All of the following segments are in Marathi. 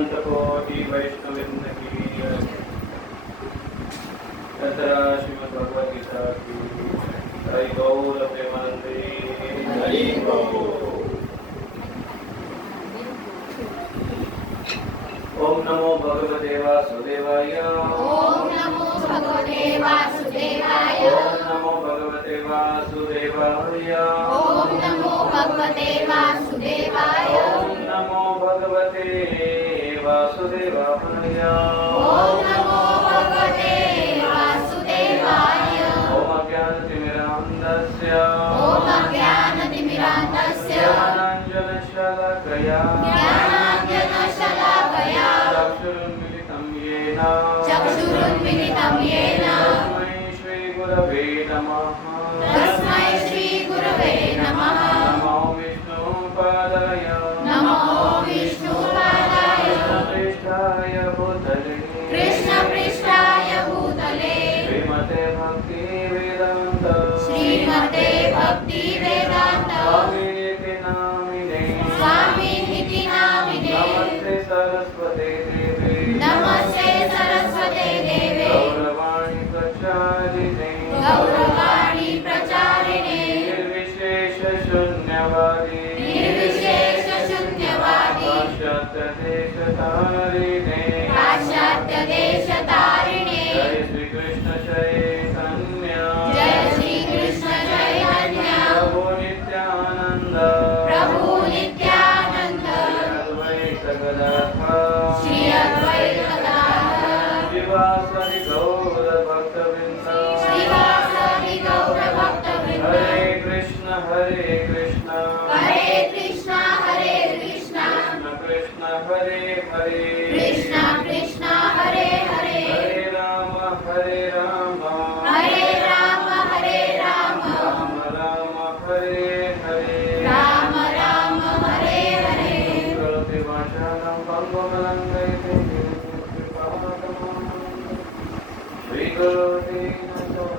अनंत कोटि वैष्णववृंद की तथा श्रीमद् भगवद गीता की हरि गौर प्रेमानंदे हरि गौर। ओम नमो भगवते वासुदेवाय। ओम नमो भगवते वासुदेवाय। ओम नमो भगवते वासुदेवाय। ओम नमो भगवते वासुदेवाय। ओम नमो भगवते वासुदेवाय। ओम नमो भगवते वासुदेवाय। ओम अज्ञानतिमिरान्धस्य ओम अज्ञानतिमिरान्धस्य ज्ञानाञ्जनशलाकया ज्ञानाञ्जनशलाकया चक्षुरुन्मिलितं येन चक्षुरुन्मिलितं येन तस्मै श्रीगुरवे नमः। तस्मै श्रीगुरवे नमः। नमो विष्णुपादाय नमो विष्णुपादाय कृष्णपृष्ठाय भूतले कृष्णपृष्ठाय भूतले श्रीमते भक्तिवेदान्त श्रीमते भक्तिवेदान्त स्वामिनिति नामिने स्वामिनिति नामिने नमस्ते सरस्वते देवे नमस्ते सरस्वते देवे गौरवाणी प्रचारिणे गौरवाणी प्रचारिणे निर्विशेष शून्यवादी निर्विशेष शून्यवादी पाश्चात्य देशतारिणे पाश्चात्य देशतारिणे जय श्री कृष्ण चैतन्य जय श्री कृष्ण चैतन्य प्रभु नित्यानंद प्रभु नित्यानंद अद्वैत गदाधर श्री अद्वैत गदाधर श्रीवासदि गौर भक्तवृंद श्रीवासदि गौर भक्तवृंद हरे कृष्ण हरे कृष्ण हरे कृष्ण हरे कृष्ण कृष्ण हरे हरे कृष्ण कृष्ण हरे हरे हरे राम हरे राम हरे राम हरे राम राम राम हरे हरे राम राम हरे हरे करोति वाचालं पङ्गुमलं लयते कृपातमं श्रीगुरुते नमः।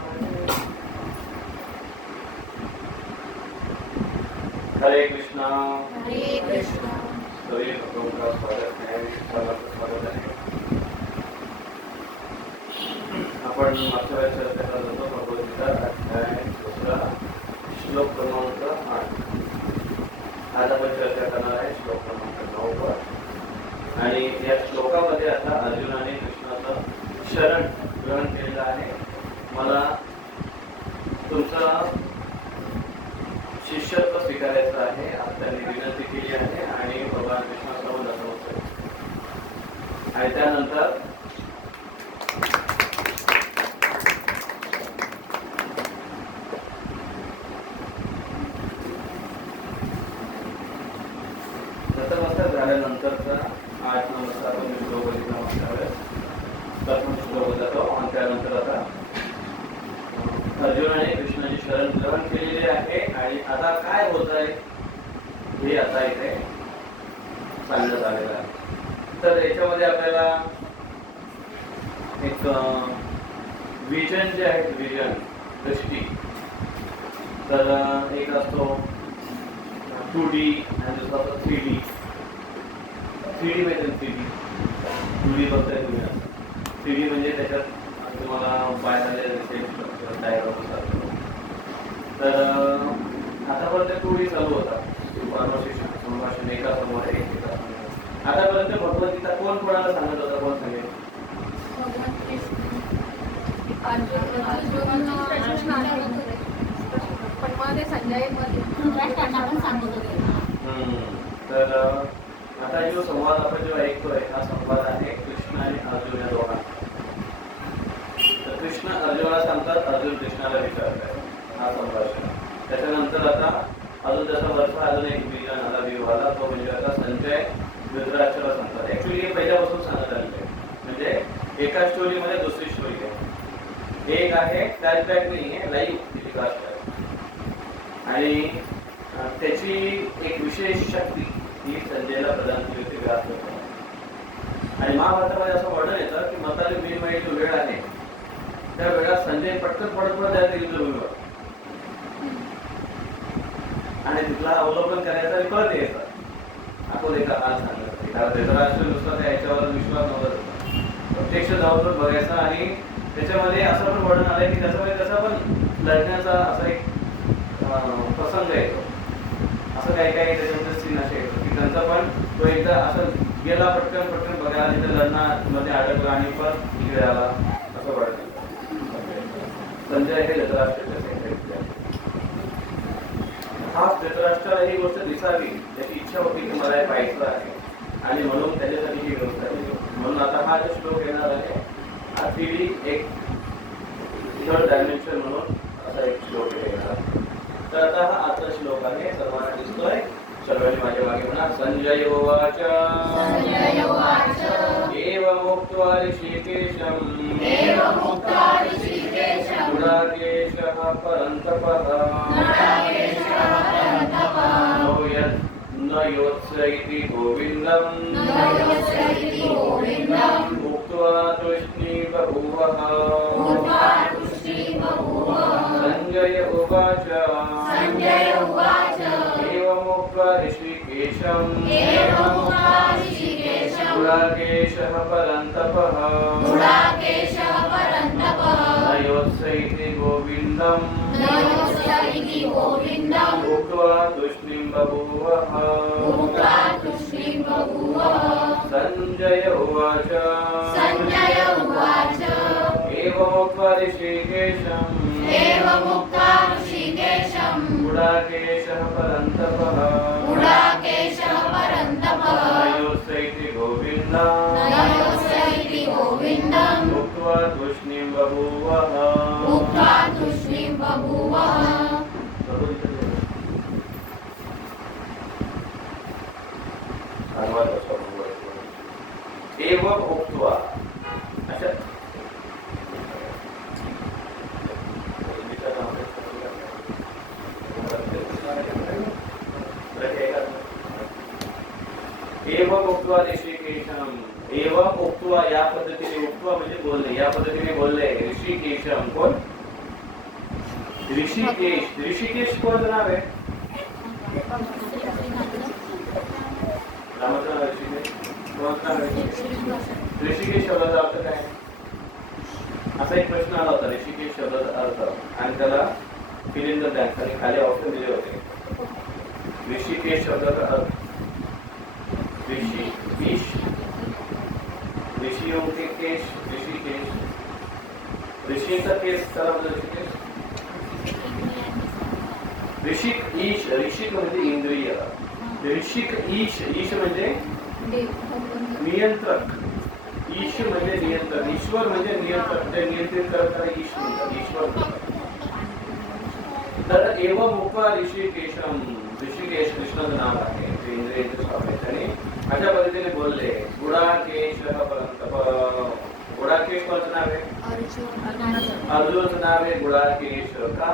हरे कृष्णा। हरे कृष्ण सभी भक्तों का स्वागत है। स्वागत आहे। आपण मागच्या वेळेस चर्चा करत होतो भगवद्गीता अध्याय 2 श्लोक क्रमांक 8। आज आपण चर्चा करणार आहे श्लोक क्रमांक 9 वर। आणि या श्लोकामध्ये आता अर्जुनाने कृष्णाचं शरण ग्रहण केलेलं आहे। मला तुमचं शिष्यत्व स्वीकारायचं आहे असं त्यांनी विनंती केली आहे आणि भगवान कृष्णासमोर नतमस्तक आणि त्यानंतर नतमस्तक झाल्यानंतरचा 8 नंबरचा आपण श्लोक बघितला मागच्या वेळेस प्रथम श्लोक जातो आणि त्यानंतर आता अर्जुनाने कृष्णाची शरण ग्रहण केलेली आहे आणि आता काय होत आहे हे आता इथे सांगण्यात आलेलं आहे। तर याच्यामध्ये आपल्याला एक विजन जे आहे विजन दृष्टी तर एक असतो 2D आणि दुसरा असतो 3D। 3D माहिती 3D बघताय तुम्ही 3D म्हणजे त्याच्यात तुम्हाला बाहेर तर आतापर्यंत 2D चालू होता संभाषण एका समोर एक एका समोर। आतापर्यंत भगवद्गीता कोण कोणाला सांगत होता कोण सांगेल? तर आता जो संवाद आपण जो ऐकतोय हा संवाद आहे कृष्ण आणि अर्जुन या दोघांचा। तर कृष्ण अर्जुनाला सांगतात, अर्जुन कृष्णाला विचारतात हा संभाषण। त्याच्यानंतर आता अजून जसा वर्ष अजून एक विजन आला व्ह्यू आला तो म्हणजे आता संजय धृतराष्ट्राला सांगतात। ऍक्च्युली हे पहिल्यापासून सांगत आलेलं आहे म्हणजे एका स्टोरीमध्ये दुसरी स्टोरी आहे। एक आहे फ्लॅशबॅक नाही आहे लाईव्ह टेलिकास्ट आहे आणि त्याची एक विशेष शक्ती ही संजयला प्रदान केली होती व्यास लोकांना। आणि महाभारतामध्ये असं वर्णन येतं की मताली विनिमय जो वेळ आहे त्या वेळात संजय पटकन पडत जायचं युद्धभूमीवर आणि तिथला अवलोकन करायचा आणि परत यायचा। आपण एका आज सांगणार कारण धृतराष्ट्र नुसता त्या याच्यावर विश्वास नव्हता, प्रत्यक्ष जाऊन बघायचा. आणि त्याच्यामध्ये असं पण वर्णन आलंय की त्याच्यामध्ये त्याचा पण लढण्याचा असा एक प्रसंग येतो. असं काही काही त्याच्यामध्ये सीन असे येतो की त्यांचा पण तो एकदा असं गेला पटकन बघायला, तिथे लढणार मध्ये अडकला आणि परत इकडे आला, असं वर्णन. संजय हे धृतराष्ट्राचे हा धृतराष्ट्राला ही गोष्ट दिसावी, त्याची इच्छा होती की मला हे पाहायचं आहे, आणि म्हणून त्याच्यासाठी ही व्यवस्था केली. म्हणून आता हा जो श्लोक येणार आहे हा थ्री एक थर्ड डायमेन्शन म्हणून असा एक श्लोक येणार. तर आता हा आजचा श्लोक आहे, सर्वांना दिसतोय. सर्वांनी माझ्या मागे म्हणा. संजय उवाच एवमुक्त्वा ऋषिकेशं गुडाकेशः परन्तपः न योत्स्य इति गोविन्दम् उक्त्वा तूष्णीं बभूवः. संजय उवाच एवमुक्त्वा ऋषिकेशं गुडाकेशः परन्तपः न योत्स्य इति गोविन्दम् उक्त्वा तूष्णीं बभूवः. संजय उवाच एवमुक्त्वा ऋषिकेशं गुडाकेशः परन्तपः न योत्स्य इति गोविन्दम् उक्त्वा तूष्णीं बभूवः. एवं उक्त्वा अशा एवं उक्त्वा ऋषिकेशं. एवं उक्त्वा या पद्धतीने, उक्त्वा म्हणजे बोलणे, या पद्धतीने बोलले ऋषिकेशं. कोण? ऋषिकेश. ऋषिकेश कोणाचं नाव आहे? रामाचं नाव ऋषिकेश. कोणाचं नाव आहे? ऋषिकेश शब्दाचा अर्थ काय? असा एक प्रश्न आला होता, ऋषिकेश शब्दाचा अर्थ, आणि त्याला फिल इन द ब्लँक आणि खाली ऑप्शन दिले होते. ऋषिकेश शब्दाचा अर्थ ऋषी, ईश, ऋषियों के केश, ऋषिकेश. ऋषींचा केस त्याला म्हणजे ऋषिकेश. ऋषिक, ईश. ऋषिक म्हणजे इंद्रिय. ऋषिक, ईश. ईश म्हणजे नियंत्रक. ईश म्हणजे नियंत्रण. ईश्वर म्हणजे नियंत्रक, ते नियंत्रित करणारे ईश म्हणतात, ईश्वर म्हणतात. तर एवं उक्त्वा ऋषिकेशं. ऋषिकेश कृष्णाचं नाव आहे, ते इंद्रियांचे स्वामी. आणि अशा पद्धतीने बोलले गुडाकेशः परन्तपः. गुडाकेश कोणाचं नाव आहे? अर्जुनचं नाव आहे गुडाकेश. का?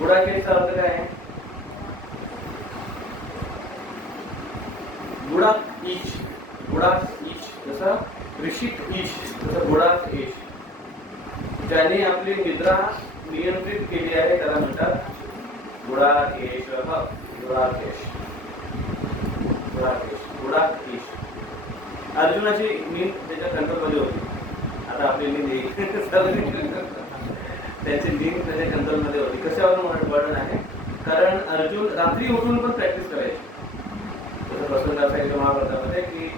गुडाकेशचा अर्थ काय आहे? गुडाक ईश. गुडाक ईश जसं ऋषिक ईश, तसं गुडाक ईश. ज्याने आपली निद्रा नियंत्रित केली आहे त्याला म्हणतात गुडाकेशः. गुडाकेश, गुडाकेश, गुडाक ईश. अर्जुनाची नींद त्याच्या कंट्रोलमध्ये होती. आता आपली नींद त्याची नींद त्याच्या कंट्रोलमध्ये होती. कशावरून वर्णन आहे? कारण अर्जुन रात्री उठून पण प्रॅक्टिस करायची. तसं प्रसंग असायचं महाभारतामध्ये की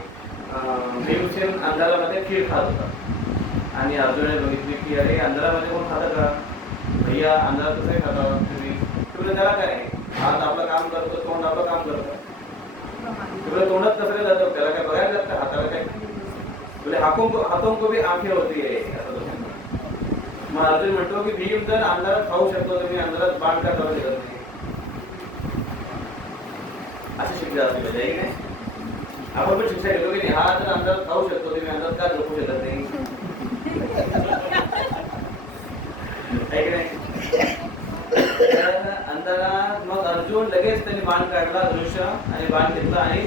भीमसेन अंधारामध्ये खीर खात होता, आणि अर्जुनाने बघितली की अरे अंधारामध्ये कोण खातं का? भैया अंधारात कसं खाता तुम्ही? तुला त्याला काय, हात आपलं काम करतो, तोंड आपलं काम करतं. तुला तोंडात कसं जातं, त्याला काय बघायला जातं? हाताला काय तुला हातों को भी आंखें होती है असं. मग अर्जुन म्हणतो की भीम जर अंधारात खाऊ शकतो, तुम्ही अंधारात बाण का चालू शकत नाही? अशी शिक्षा असली पाहिजे की नाही? आपण पण शिक्षा घेतो की हा जर अंधारात खाऊ शकतो, तुम्ही अंधारात का झोपू शकत नाही? अंधारात मग अर्जुन लगेच त्यांनी बाण काढला, धनुष्य, आणि बाण घेतला आणि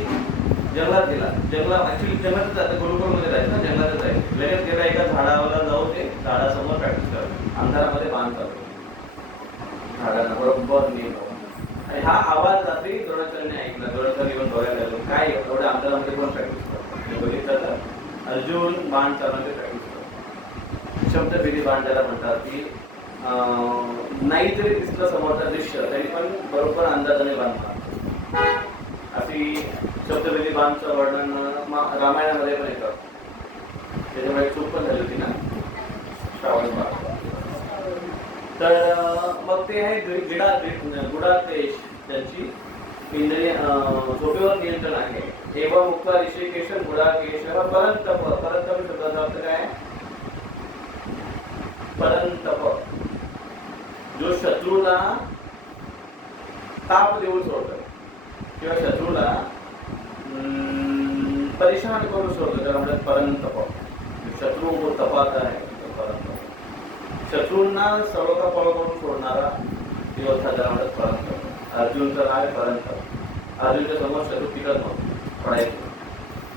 जंगलात गेला. जंगलात ऍक्च्युली जंगलातच जातं, गुरुकुलमध्ये जायचं ना, जंगलातच आहे. लगेच गेला एका झाडावर जाऊ, ते झाडासमोर प्रॅक्टिस करतो, अंधारामध्ये बाण चालतो. झाडांना बरोबर नेलो. आणि हा आवाज रात्री द्रोणाचार्याने ऐकला. द्रोणाचार्य येऊन बघायला लागलो, काय एवढ्या अंतरामध्ये कोण प्रॅक्टिस करतो. बघितलं तर अर्जुन बाण चालवण्याची प्रॅक्टिस करतो. शब्दभेदी बाण ज्याला म्हणतात, की नाही जरी दिसलं समोरचं दृश्य तरी पण बरोबर अंदाजाने बाण मारतो. अशी शब्दभेदी बाणचं वर्णन रामायणामध्ये पण येतं. त्याच्यामुळे चूक पण झाली होती ना श्रावण बाण. तर मग ते आहे गुडाकेश, त्यांची इंद्रिय झोपेवर नियंत्रण आहे. एवं मुक्ता ऋषिकेश गुडाकेश परंतप. परंतप शब्दाचा अर्थ काय? परंतप, जो शत्रूला ताप देऊन सोडतो किंवा शत्रूला परेशान करून सोडतो, त्याला म्हणतात परंतप. शत्रू तपात आहे परंतप. शत्रूंना सर्व पळ करून सोडणारा योद्धा त्याला म्हणतात परंतप. अर्जुनचं नाव आहे परंतप. अर्जुनच्या समोर शत्रू टिकत नव्हतं, पडायचे.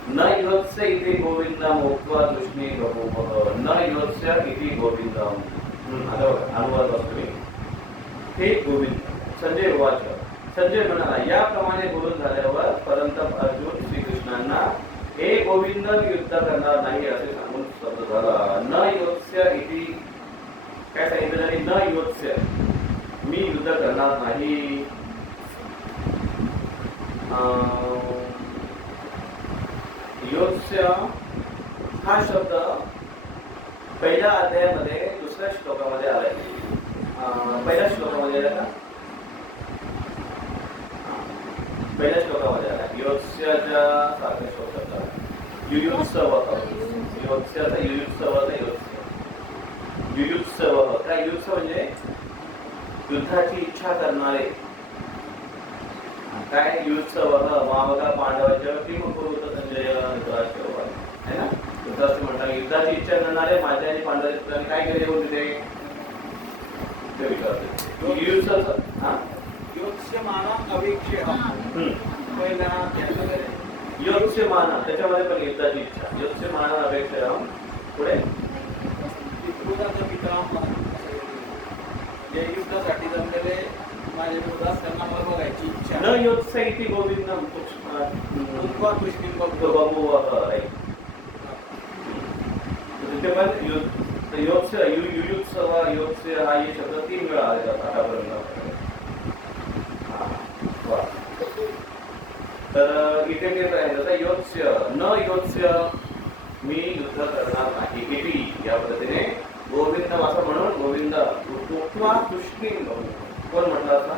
न योत्स्य इति गोविंदम उक्त्वा तृष्णी बभूवः. न योत्स्य इति गोविंदम. आता बघा अनुवाद वाचतोय. हे गोविंद. संजय उवाच. संजय म्हणाला, याप्रमाणे बोलून झाल्यावर परंतप अर्जुन श्रीकृष्णांना हे गोविंद मी युद्ध करणार नाही असे सांगून स्तब्ध झाला. न योत्स्य इति काय सांगितलं त्यांनी? न योत्स्य, मी युद्ध करणार नाही. योत्स्य हा शब्द पहिल्या अध्यायामध्ये दुसऱ्या श्लोकामध्ये आलाय. पहिल्या श्लोकामध्ये आला का? पहिल्या श्लोकामध्ये आला. योत्स्याच्या सारख्या श्लोकात आला. युयुत्सव. योत्स्याचा युयुत्सवाचा योत्स्य. युयुत्सव काय? युयुत्सव म्हणजे युद्धाची इच्छा करणारे. काय? युयुत्सव मावगा पांडवाच्या किम कुरुत संजय धृतराष्ट्र आहे ना. धृतराष्ट्र म्हणतात युद्धाची इच्छा करणारे माझ्या आणि पांडवाच्या पुत्रांनी काय केले होते ते विचारते. युयुत्सव हा योत्स्यमानम् अवेक्ष्यः. पहिला योत्स्यमान, त्याच्यामध्ये पण युद्धाची इच्छा. योत्स्यमानम् अवेक्ष्यः. पुढे विक्रोधाचा पितामह, जे युद्धासाठी जमलेले माझे विरोधात त्यांना मला बघायची इच्छा. न योत्स्य इति गोविंदम उक्त्वा तृष्णीं बभूवः. तिथे पण योत्स्य युयुत्सव योत्स्य हा हे शब्द 3 वेळा आले आतापर्यंत. तर इथे मी सांगितलं योत्स्य न योत्स्य, मी युद्ध करणार नाही. इति या पद्धतीने गोविंद असं म्हणून गोविंद उक्त्वा तृष्णीं. कोण म्हटलं असं?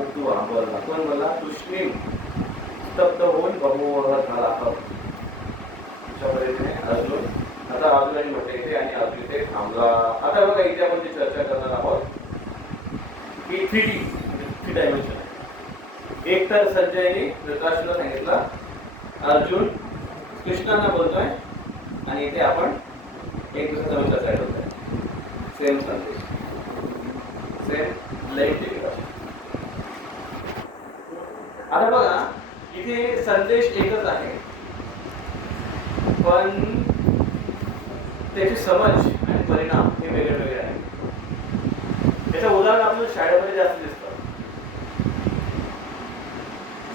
उक्त्वा बोलला. कोण बोलला? तृष्णीं. स्तब्ध होऊन बभूवः झाला. अशा पद्धतीने अर्जुन. आता अर्जुनाने म्हटले इथे आणि अर्जुन इथे थांबला. आता बघा इथे आपण जी चर्चा करणार आहोत की 3 डायमेन्शन. एक तर संजयने धृतराष्ट्राला सांगितलं, अर्जुन कृष्णांना बोलतोय आणि इथे आपण एक दुसऱ्याचा विचार साईड होतोय. सेम संदेश, सेम लाईफ टेलिकास्ट. आता बघा इथे संदेश एकच आहे, पण त्याची समज आणि परिणाम हे वेगळे वेगळे आहेत. त्याचं उदाहरण आपल्याला शाळेमध्ये जास्त दिसतं.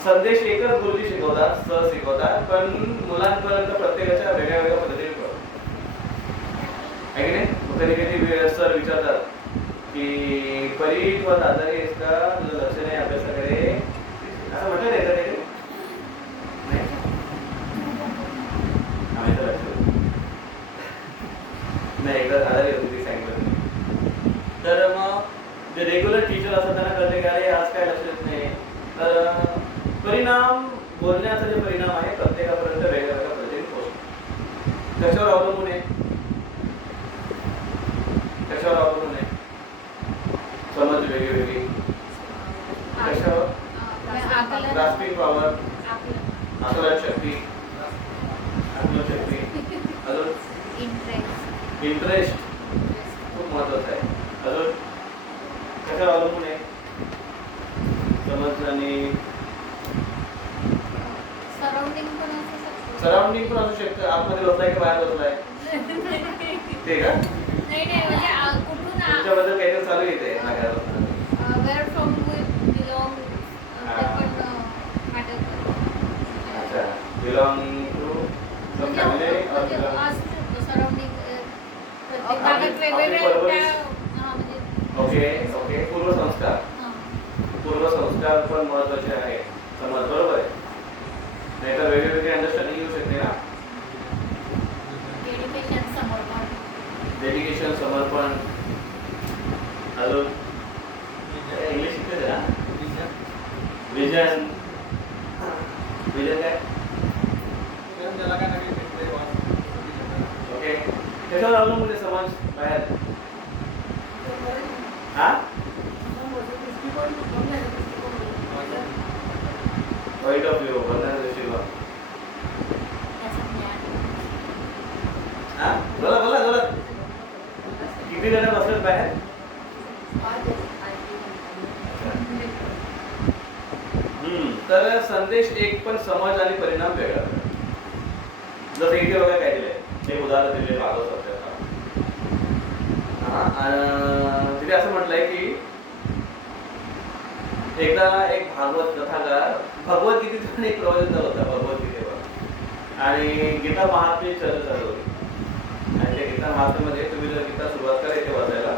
संदेश एकच गुरुजी शिकवतात, सर शिकवतात, पण मुलांपर्यंत प्रत्येकाच्या वेगळ्या वेगळ्या पद्धतीने कळतं. आहे की नाही? कधी कधी सर विचारतात की परी तू आज आजारी आहेस का, तुझं लक्ष नाही अभ्यासाकडे, असं म्हटलं नाही का? नाही, आम्ही तर लक्ष नाही. एकदा आजारी होती ती सांगितलं. तर मग जे रेग्युलर टीचर असतात त्यांना कळते की अरे आज काय लक्ष देत नाही. तर परिणाम, बोलण्याचा जे परिणाम आहे प्रत्येकापर्यंत वेगळ्या वेगळ्या पद्धतीने पोहोचतो. कशावर अवलंबून आहे? कशावर अवलंबून आहे? समज वेगळी. कशावर? ग्रास्पिंग पॉवर, आकलन शक्ती, आत्मशक्ती, अजून इंटरेस्ट खूप महत्वाचं आहे. अजून कशावर अवलंबून आहे? समज आणि सराउंडिंग पण असू शकतं. आतमध्ये बसलाय की बाहेर बसलाय ते का? तुमच्याबद्दल काहीतरी चालू येते. वेगवेगळ्या परवरिश. म्हणजे ओके ओके पूर्वसंस्कार हां. पूर्वसंस्कार पण महत्वाचे आहे समज बरोबर आहे नाही तर वेगवेगळी अंडरस्टँडिंग येऊ शकते ना डेडिकेशन समर्पण डेडिकेशन समर्पण अजून इंग्लिश शिकते ना विजन विजन काय त्याला काय नवीन भेटलंय बा. ओके त्याच्यावर अवलंबून आहे समाज बाहेर हा पॉइंट ऑफ व्ह्यू बघणार शिवा त्याचं ज्ञान हा बोला बोला बोला किती जण बसतात बाहेर तर संदेश एक पण समज आणि परिणाम वेगळा जसं इथे बघा काय दिलंय एक उदाहरण दिले भागवत सप्ताहात. तिथे असं म्हटलंय की एकदा एक भागवत कथाकार भगवद्गीतेचा एक प्रवचन होता भगवद्गीतेवर आणि गीता महात्म्य चर्चा चालू होती आणि त्या गीता महात्म्यामध्ये तुम्ही जर गीता सुरुवात करायची वाचायला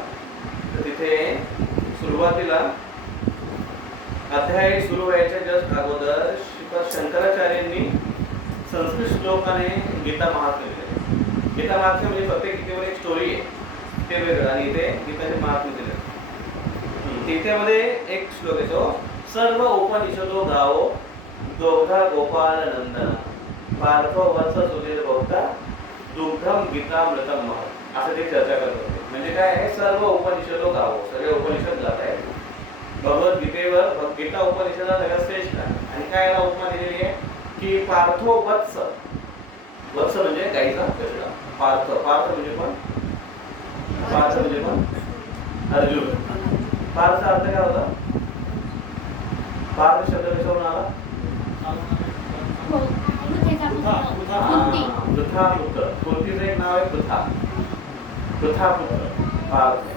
तर तिथे सुरुवातीला अध्याय सुरू व्हायच्या जस्ट अगोदर श्रीपाद शंकराचार्यांनी संस्कृत श्लोकाने गीता महात्म्य दिले. गीता महात्म्य म्हणजे प्रत्येक गीतेवर एक स्टोरी आहे ते वेगळं आणि इथे गीताचे महात्म्य दिले. गीतेमध्ये एक श्लोक येतो सर्व उपनिषदो गावो दोघा गोपाल नंदन पार्थ वत्स सुधीर भोक्ता दुग्धम गीतामृतम महत् असं ते चर्चा करत होते. म्हणजे काय आहे सर्व उपनिषदो गावो सगळे उपनिषद जात आहेत भगवद्गीतेवर गीता उपनिषदा सगळ्यात श्रेष्ठ आहे आणि काय याला उपमा दिलेली आहे की पार्थो वत्स वत्स म्हणजे गाईचा कचरा पार्थ पार्थ म्हणजे पण अर्जुन पार्थचा अर्थ काय होता पार्थ शब्द कशावरून आला पृथा पुत्र कुंतीचं एक नाव आहे पृथा पृथा पुत्र पार्थ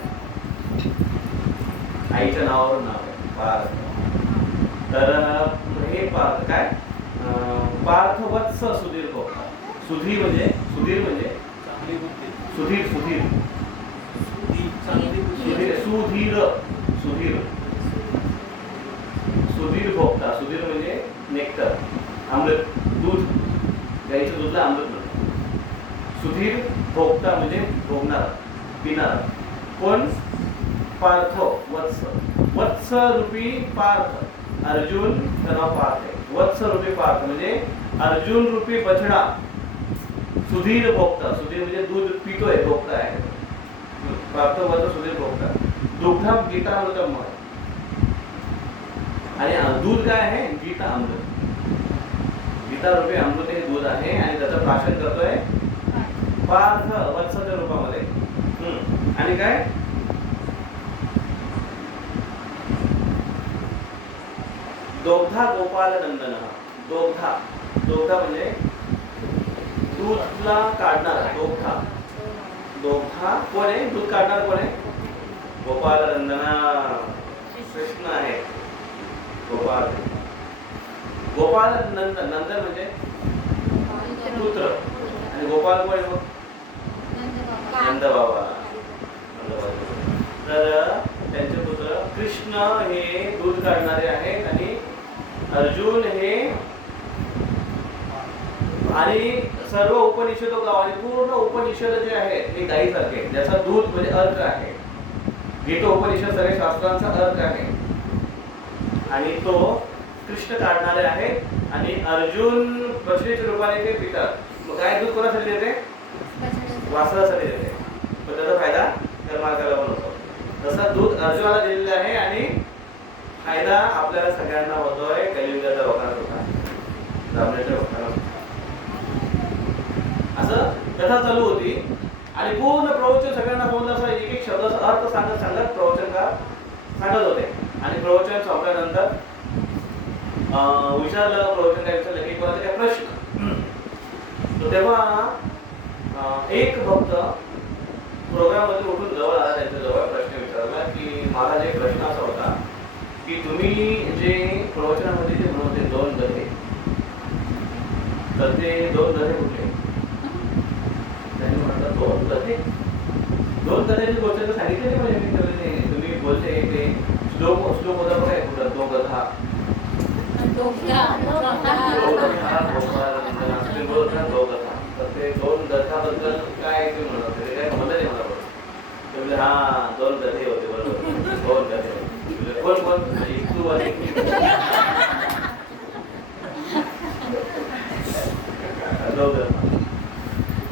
आईच्या नावावरून नाव आहे पार्थ. तर हे पार्थ काय पार्थ वत्स सुधीर भोक्ता सुधीर म्हणजे चांगली बुद्धी सुधीर सुधीर चांगली बुद्धी सुधीर सुधीर सुधीर सुधीर भोक्ता सुधीर म्हणजे नेक्टर अमृत दूध गाईच्या दूधला अमृत म्हणतात. सुधीर भोक्ता म्हणजे भोगणार पिणार कोण पार्थ वत्स वत्स रूपी पार्थ अर्जुन नाव पार्थ आहे वत्स रूपी पार्थ म्हणजे अर्जुन रूपी बछडा सुधीर भोक्ता सुधीर म्हणजे दूध पितोय भोक्ता आहे पार्थ वत्स सुधीर भोक्ता दुग्धम गीतामृतम महत् आणि दूध काय आहे गीता अमृत गीता रूपी अमृत हे दूध आहे आणि त्याचं भाषण करतोय पार्थ वत्सच्या रूपामध्ये आणि काय दोग्धा गोपाल नंदन दोग्धा दोग्धा म्हणजे दूधला काढणारा दोग्धा दोग्धा कोण आहे दूध काढणार कोण आहे गोपाल नंदना कृष्ण आहे गोपाल गोपाल नंदन नंदन म्हणजे पुत्र आणि गोपाल कोण आहे मग नंद बाबा तर त्यांचे पुत्र कृष्ण हे दूध काढणारे आहेत आणि अर्जुन हे आणि सर्व उपनिषद गावाने पूर्ण उपनिषद जे आहेत हे गाईसारखे ज्याचा दूध म्हणजे अर्थ आहे गीतोपनिषद सगळे शास्त्रांचा अर्थ आहे आणि तो कृष्ण काढणारे आहेत आणि अर्जुन बछडीच्या रूपाने ते पितात. मग गाय दूध कोणासाठी देते वासरासाठी देते पण त्याचा फायदा कर्माकाला पण होतो. तसा दूध अर्जुनाला दिलेलं आहे आणि फायदा आपल्याला सगळ्यांना होतोय कलियुगाच्या लोकांना होता ब्राह्मणाच्या लोकांना असं कथा चालू होती आणि पूर्ण प्रवचन सगळ्यांना समजलं असं एक एक शब्दाचा अर्थ सांगत सांगत प्रवचनकार सांगत होते आणि प्रवचन संपल्यानंतर विचारलं प्रवचनकार विचारलं की कोणाचा काय प्रश्न तर तेव्हा एक भक्त प्रोग्राम मध्ये उठून जवळ आला त्यांच्या जवळ प्रश्न विचारला की माझा जे प्रश्न असा होता की तुम्ही जे प्रवचनामध्ये जे म्हणत होते 2 गधे तर ते 2 गधे कुठले त्यांनी म्हटलं 2 गधे 2 कदाचित गोष्ट तर सांगितलेली म्हणजे मी तुम्ही बोलते ते श्लोक होता बघा कुठं तो गधा तर ते दोन गधाबद्दल काय ते म्हणत होते ते काय समजलं नाही मला बरोबर ते म्हणजे हा 2 गधे होते बरोबर 2 गधे होते कोण कोण तू आणि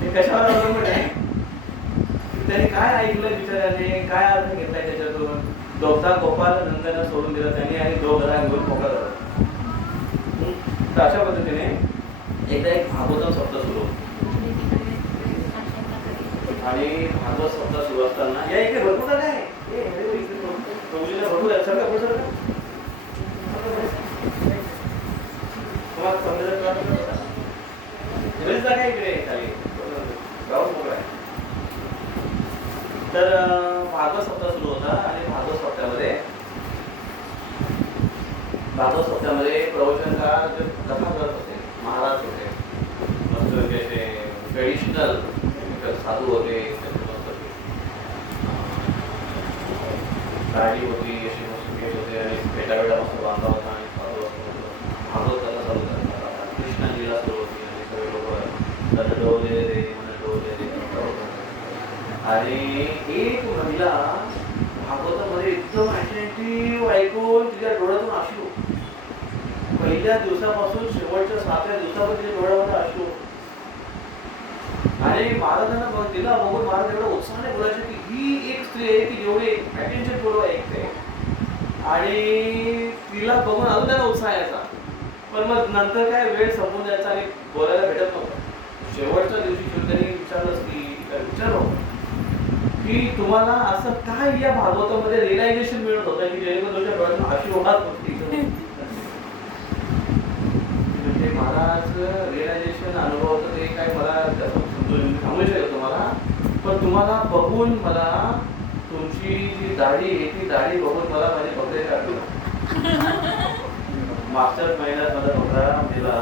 ते कशावर अवलंबून आहे त्याने काय ऐकलं बिचाऱ्याने काय अर्थ घेतलाय त्याच्यातून दोघा गोपाल नंदन सोडून दिला त्यांनी आणि 2 गधा घेऊन मोकळा झाला तर अशा पद्धतीने एकदा एक भागवतम सप्ताह सुरू होतो आणि भागवत सप्ताह सुरू असताना या इकडे भरपूर काय भरपूर आहे सर का तुम्हाला समजायचं जागा इकडे खाली गाव मोकळा आहे तर भागवत सप्ताह सुरू होता आणि भागवत सप्ताहामध्ये प्रवचनकार जे कथा करत होते महाराज होते मस्त असे ट्रेडिशनल साधू होते गाडी होती अशी मस्त केस होते आणि पेटावेटा मस्त बांधला होता आणि साधू भागवत कथा चालू करतात कृष्णा लीला सुरू होती आणि सगळे लोक डोले रे आणि एक महिला भागवतामध्ये एकदम अटेंटिव्ह ऐकून तिच्या डोळ्यातून अश्रू पहिल्या दिवसापासून शेवटच्या 7व्या दिवसापर्यंत तिच्या डोळ्यामध्ये अश्रू आणि महाराजांना तिला बघून महाराज एवढा उत्साहाने बोलायचे की ही एक स्त्री आहे की जेवढी अटेन्शन पूर्व ऐकते आणि तिला बघून अजून त्याला उत्साह यायचा पण मग नंतर काय वेळ संपून जायचा आणि बोलायला भेटत नव्हतं शेवटच्या दिवशी त्यांनी विचारलं की विचारो की तुम्हाला असं काय या भागवतामध्ये रिअलायझेशन मिळत होतं की जेणेकरून तुमच्या डोळ्यातून अशी होणार होती म्हणजे महाराज रिअलायझेशन अनुभवतं ते काय मला समजून सांगू शकतो तुम्हाला पण तुम्हाला बघून मला तुमची जी दाढी आहे ती दाढी बघून मला माझी बकऱ्याची आठवण मागच्याच महिन्यात माझा बकरा दिला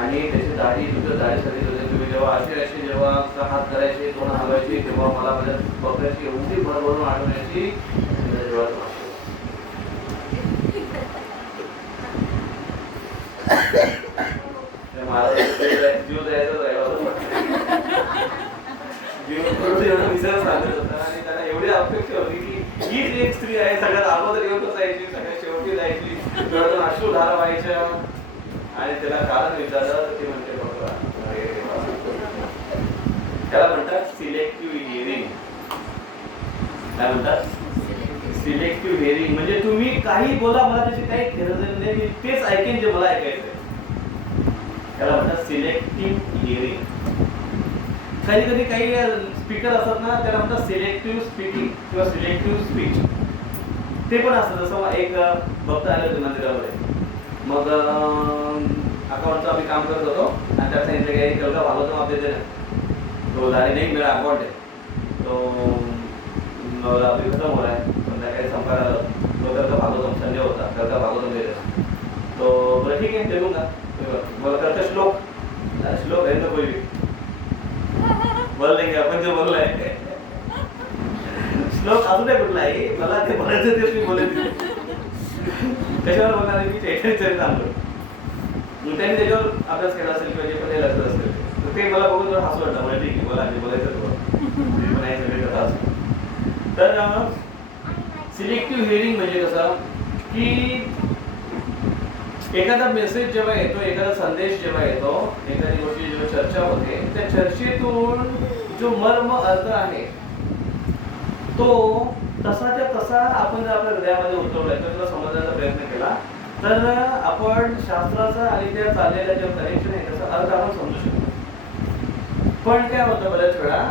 आणि त्याची दाढी तुमच्या दाढीसाठी तुम्ही जेव्हा अशी जेव्हा हात करायचे 2 हलवायचे तेव्हा मला माझ्या बकऱ्याची एवढी भरभरून आठवण्याची जीव द्यायचा विचार सांगत होता आणि त्याला एवढी अपेक्षा होती की हीच एक स्त्री आहे सगळ्यात अगोदर येऊन बसायची सगळ्यात शेवटी जायची डोळ्यातून अश्रू धारा व्हायच्या आणि त्याला कारण विचारलं ते म्हणते बघा त्याला म्हणतात सिलेक्टिव्ह हिअरिंग काय म्हणतात सिलेक्टिव्ह हिअरिंग म्हणजे तुम्ही काही बोला मला त्याची काही गरज नाही मी तेच ऐकेन जे मला ऐकायचंय त्याला म्हणतात सिलेक्टिव्ह हिअरिंग कधी कधी काही स्पीकर असतात ना त्याला म्हणतात सिलेक्टिव्ह स्पीकिंग किंवा सिलेक्टिव्ह स्पीच ते पण असतं जसं एक भक्त आले होते मंदिरामध्ये मग अकाउंटचं आम्ही काम करत होतो आणि त्यात सांगितलं की कलका भागवतो आप देते ना तो दारी नहीं मेरा अकाउंट है तो अभी खत्म हो रहा है संध्याकाळी संपायला तो कलका भागवतम संडे होता कलका भागवतम दे देना तो बोला ठीक है दे दूंगा बोला करता श्लोक है ना कोई भी बोल देंगे आपण जो बोललाय श्लोक अजून कुठला आहे मला ते बोलायचं ते मी बोलायचं त्याच्यावर बोलणार मी चरित्र आणलो त्यांनी त्याच्यावर अभ्यास केला असेल किंवा जे पण हे लक्षात असेल तर ते मला बघून जरा हसू वाटतं म्हणजे ठीक आहे मला आधी बोलायचं पण आहे सगळी कथा असते तर सिलेक्टिव्ह हिअरिंग म्हणजे कसं की एखादा मेसेज जेव्हा येतो एखादा संदेश जेव्हा येतो एखादी गोष्टी जेव्हा चर्चा होते त्या चर्चेतून जो मर्म अर्थ आहे तो तसाच्या तसा आपण जर आपल्या हृदयामध्ये उतरवला किंवा त्याला समजण्याचा प्रयत्न केला तर आपण शास्त्राचा आणि त्या चाललेल्या जे कनेक्शन आहे त्याचा अर्थ आपण समजू शकतो पण काय होतं बऱ्याच वेळा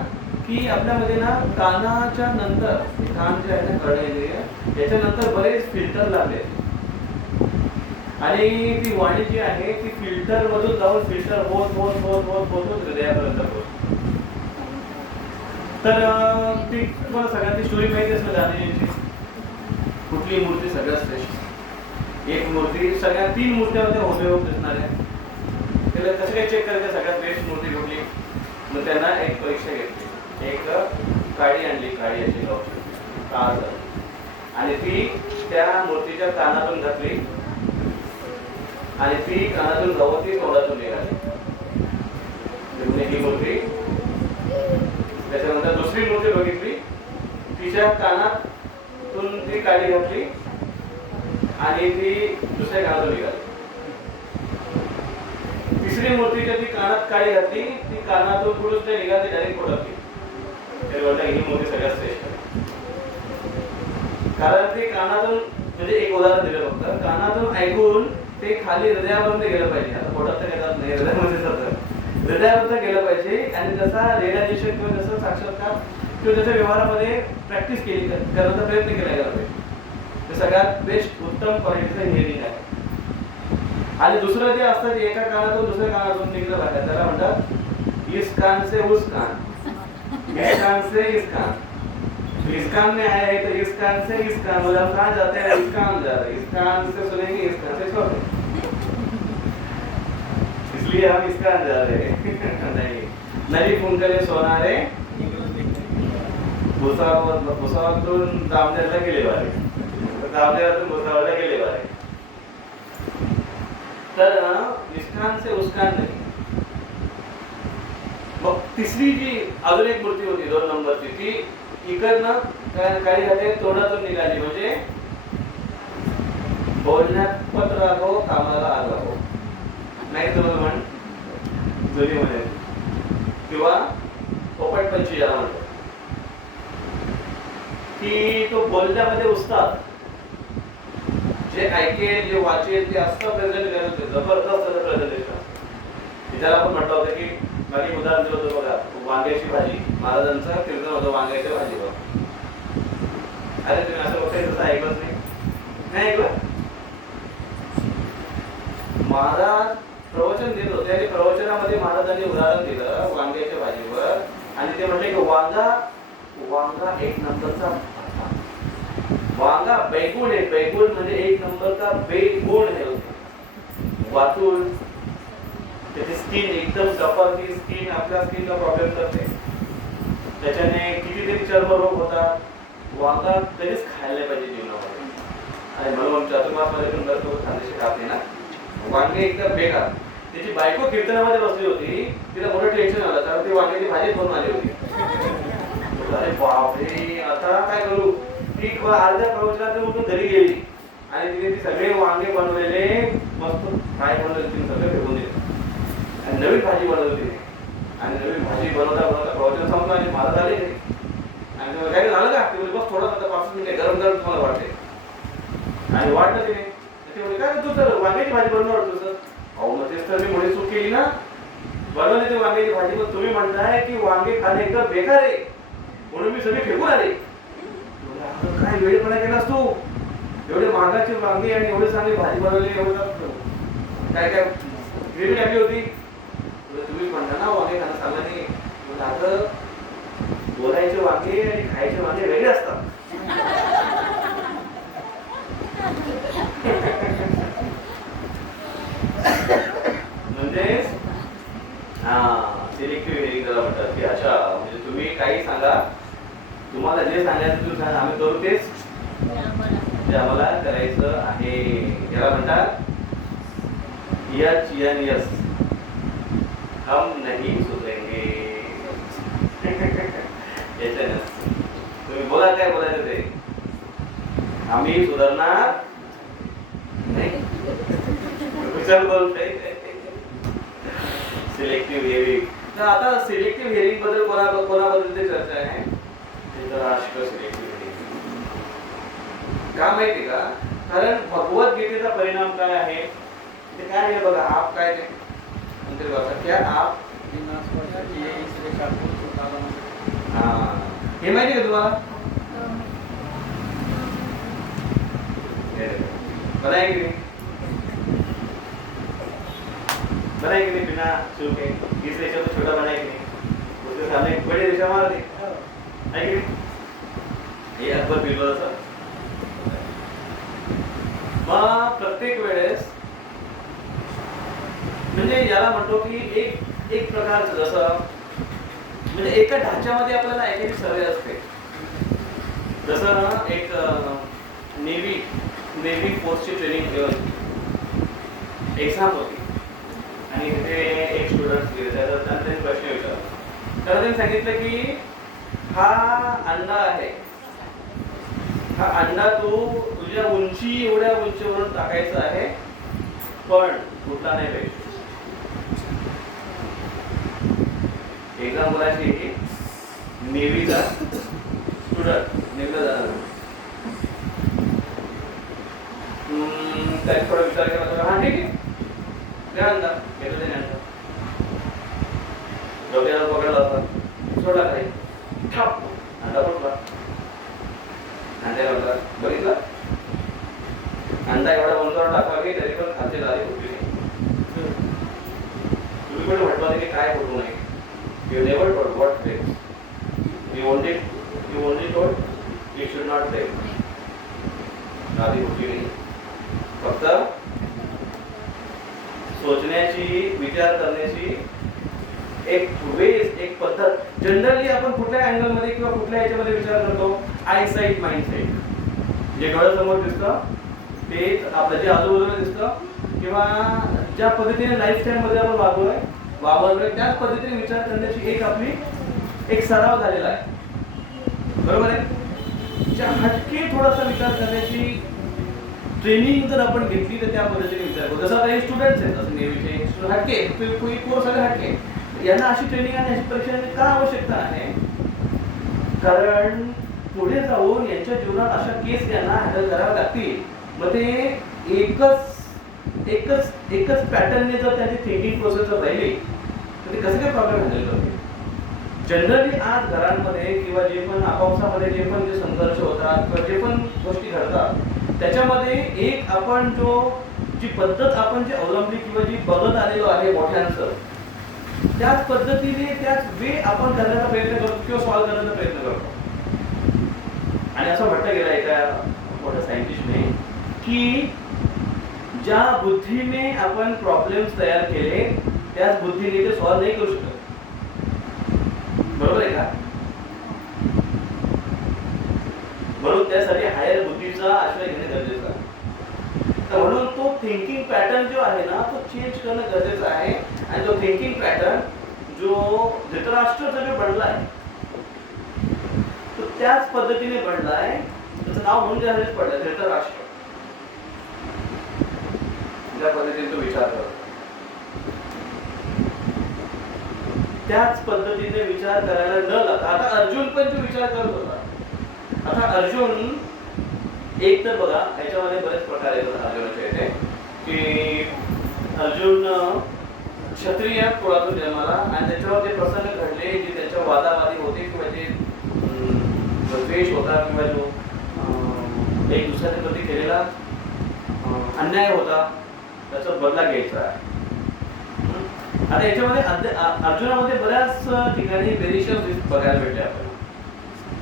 की आपल्यामध्ये ना कानाच्या नंतर कान जे आहे ना कळलेले त्याच्यानंतर बरेच फिल्टर लागले आणि ती वाणी जी आहे ती फिल्टर मधून जाऊन फिल्टर होत हृदयापर्यंत होत तर ती तुम्हाला सगळ्यांची स्टोरी माहिती असेल गांधीजींची कुठली मूर्ती सगळ्यात श्रेष्ठ एक मूर्ती सगळ्या 3 मूर्त्या होत्या हुबेहूब दिसणाऱ्या त्याला कसं काय चेक करायचं सगळ्यात बेस्ट मूर्ती कुठली मग त्यांना एक परीक्षा घेतली एक काडी आणली, काडी अशी गावची काळ झाली आणि ती त्या मूर्तीच्या कानातून घातली आणि ती कानातून गवती तोंडातून निघाली. ही मूर्ती. त्याच्यानंतर दुसरी मूर्ती बघितली, तिच्या कानातून ती काडी घातली आणि ती दुसऱ्या कानातून निघाली. तिसरी मूर्तीच्या ती कानात काडी घातली, ती कानातून पुढून ते निघाली, डायरेक्ट पडली. ते म्हणतात ही मूर्ती सगळ्यात श्रेष्ठ आहे. कारण ते कानातून, म्हणजे एक उदाहरण दिलं फक्त, कानातून ऐकून ते खाली हृदयापर्यंत गेलं पाहिजे. आता पोटात तर येतात नाही, हृदयामध्ये जातं, हृदयापर्यंत गेलं पाहिजे. आणि जसा रिअलायझेशन किंवा जसं साक्षात्कार किंवा जसं व्यवहारामध्ये प्रॅक्टिस केली करण्याचा प्रयत्न केला गेला पाहिजे. ते सगळ्यात बेस्ट उत्तम क्वालिटीचं हिअरिंग आहे. आणि दुसरं जे असतं ते एका कानातून दुसऱ्या कानातून निघलं पाहिजे, त्याला म्हणतात इस कान से उस कान, इस कान से इस कान. इस कान में आया है तो इस कान से इस कान, मतलब हम कहाँ जाते हैं इस कान जा रहे हैं, इस कान से सुनेंगे इस कान से छोड़ेंगे, इसलिए हम इस कान जा रहे हैं. नहीं, नदी फुंकले सोनारे भुसावळतून जामनेरला गेले वारे, जामनेरातून भुसावळला गेले वारे. तर इस कान से उस कान नाही. मग तिसरी जी अजून एक मूर्ती होती 2 नंबरची, ती इकडनं काही घाते तोंडातून निघाली. म्हणजे बोलण्यात पत राहो, कामाला आग राहो, नाही तुम्हाला म्हण जुनी म्हणे, किंवा पोपट पंची याला म्हणतो की तो बोलण्यामध्ये उस्ताद, जे ऐकेल जे वाचेल ते असं प्रेझेंट करत, जबरदस्त प्रेझेंटेशन. त्याला आपण म्हटलं होतं की बाकी उदाहरण दिलं होतं बघा, वांग्याची भाजी, महाराजांचं कीर्तन होतं वांग्याची भाजी बघ. अरे तुम्ही असं बघताय, तसं ऐकलंच नाही ऐकलं. महाराज प्रवचन देत होते आणि प्रवचनामध्ये महाराजांनी उदाहरण दिलं वांग्याच्या भाजीवर आणि ते म्हटले की वांगा 1 नंबरचा वांगा बैगुण आहे. बैगुण म्हणजे 1 नंबरचा बेगुण आहे. वाचून त्याची स्किन एकदम डफाची स्किन आपल्या स्किनला प्रॉब्लेम करते, त्याच्याने कितीतरी चर्मरोग होतात. वांगा कधीच खायला पाहिजे जीवनामध्ये. आणि म्हणून चातुर्मासमध्ये पण बरं खाल्ल्याशी खात नाही ना. वांगे एकदम बेकार. त्याची बायको कीर्तनामध्ये बसली होती, तिला मोठं टेन्शन आलं कारण ती वांग्याची भाजी बनवून आली होती. अरे बापरे, आता काय करू. ती अर्ध्या प्रवचनात उठून घरी गेली आणि तिने ती सगळे वांगे बनवलेले मस्त फ्राय बनवलेले तिने सगळे फेकून दिले आणि नवीन भाजी बनवली तिने. आणि नवीन भाजी बनवता प्रवचन संपलं आणि महाराज आले आणि काय झालं का ते बस थोडं 5 मिनिटे गरम गरम तुम्हाला वाटते. आणि वाटलं तिने, ते म्हणजे काय तू तर वांग्याची भाजी बनवणार होतो सर. अहो मग तेच तर मी मोठी चूक केली ना, बनवली ती वांग्याची भाजी. पण तुम्ही म्हणताय की वांगे खाणे एकदम बेकार आहे म्हणून मी सगळे फेकून आले. काय वेळेपणा केलास तू. एवढे महागाची वांगी आणि एवढी चांगली भाजी बनवली, एवढं काय काय ग्रेव्ही टाकली होती. तुम्ही म्हणता ना वांगे खाणं चांगलं नाही. आता बोलायचे वांगे आणि खायचे वांगे वेगळे असतात. म्हणजे सिलेक्टिव्ह हिअरिंग त्याला म्हणतात की अच्छा म्हणजे तुम्ही काही सांगा, तुम्हाला जे सांगायचं तुम्ही सांगा, आम्ही करू तेच जे आम्हाला करायचं आहे. याला म्हणतात यस यस हम नहीं सुधरेंगे. तुम्ही बोला काय बोलायचं ते, आम्ही सुधारणार नाही. Selective hearing. तर आता सिलेक्टिव्ह हिअरिंग बद्दल कोणाबद्दल ते चर्चा आहे. सिलेक्टिव्ह हिअरिंग का माहिती का, कारण भगवद्गीतेचा परिणाम काय आहे ते काय आहे बघा. आप काय ते क्या आप हे माहिती का तुम्हाला. बनाए कि नहीं, बनाए कि नहीं, बिना शुरू के इस रेशा को छोटा बनाए कि नहीं, उसके सामने एक बड़ी रेशा मार दी है कि नहीं. हे अकबर बिरबलाचं. मग प्रत्येक वेळेस म्हणजे याला म्हणतो की एक प्रकारचं जसं म्हणजे एका ढाच्यामध्ये आपल्याला ऐकायची सवय असते. जसं एक नेव्ही फोर्सची ट्रेनिंग एक्झाम होती आणि तिथे एक स्टुडंट गेले, त्याचा त्यांनी प्रश्न विचारला. त्याला त्यांनी सांगितलं की हा अंडा आहे, हा अंडा तू तुझ्या उंची एवढ्या उंचीवरून टाकायचा आहे, पण फुटला नाही पाहिजे. एक्झाम बोलायची नेव्हीचा स्टुडंट नेव्हीला जाणार. त्याने थोडा विचार केला तर हा ठीक आहे, द्या अंडा, घेतलं त्याने अंडा, डोक्याला पकडला होता, सोडला काही ठाप अंडा फुटला. अंड्या म्हणला बघितला, अंडा एवढा उंचावर टाकला की तरी पण खालची लाली फुटली नाही. तुम्ही पण म्हटलं की काय फुटू नये. You never told what breaks. You only told it should not break. नादी फुटली नाही. फक्त सोचण्याची, विचार करण्याची एक वेज, एक पद्धत. जनरली आपण कुठल्या अँगल मध्ये किंवा कुठल्या ह्याच्यामध्ये विचार करतो, आयसाईट माइंडसेट. जे डोळ्यासमोर दिसतं तेच आपलं जे आजूबाजूला दिसतं किंवा ज्या पद्धतीने लाईफस्टाईल मध्ये आपण वावरलोय त्याच पद्धतीने विचार करण्याची एक आपली एक सराव झालेला आहे. बरोबर आहे. ज्या हटके थोडासा विचार करण्याची ट्रेनिंग जर आपण घेतली तर त्या पद्धतीने विचार करू. जसं आता हे स्टुडंट्स आहेत, असं नेव्हीचे हटके कोर्स सगळे हटके, यांना अशी ट्रेनिंग आणि अशी परीक्षा का आवश्यकता आहे? कारण पुढे जाऊन यांच्या जीवनात अशा केस यांना हँडल कराव्या लागतील. मग ते एकच पॅटर्नने जर त्यांची थिंकिंग प्रोसेस जर राहिली तर ते कसे काय प्रॉब्लेम हँडल करतील? जनरली आज घरांमध्ये किंवा जे पण आपापसामध्ये जे पण जे संघर्ष होतात किंवा जे पण गोष्टी घडतात त्याच्यामध्ये एक आपण जी पद्धत आपण जी अवलंबली किंवा जी बघत आलेलो आहे मोठ्यांचं, त्याच पद्धतीने त्याच वे आपण करण्याचा प्रयत्न करतो किंवा सॉल्व्ह करण्याचा प्रयत्न करतो. आणि असं म्हटलं गेलं एका मोठ्या सायंटिस्टने की ज्या बुद्धीने आपण प्रॉब्लेम्स तयार केले त्याच बुद्धीने ते सॉल्व्ह नाही करू शकत. बरोबर आहे का? म्हणून त्यासाठी हायर बुद्धीचा आश्रय घेणे गरजेचं आहे. तर म्हणून तो थिंकिंग पॅटर्न जो आहे ना तो चेंज करणं गरजेचं आहे. आणि तो थिंकिंग पॅटर्न जो धृतराष्ट्राचा जो बनलाय तो त्याच पद्धतीने बनलाय. त्याचं नाव म्हणून त्यासाठीच पडलं धृतराष्ट्र. ज्या पद्धतीने तो विचार करतो त्याच पद्धतीने विचार करायला न लागता. आता अर्जुन पण जो विचार करत होता, आता अर्जुन एक तर बघा याच्यामध्ये बरेच प्रकार येतात अर्जुनाचे येते की अर्जुन क्षत्रिय कुळातून जन्माला आणि त्याच्यावर ते प्रसंग घडले जे त्याच्या वादावादी होते किंवा जे द्वेष होता किंवा जो एक दुसऱ्याच्या प्रती केलेला अन्याय होता त्याचा बदला घ्यायचा आहे. आता याच्यामध्ये अर्जुनामध्ये बऱ्याच ठिकाणी व्हेरिएशन बघायला भेटले आपल्याला.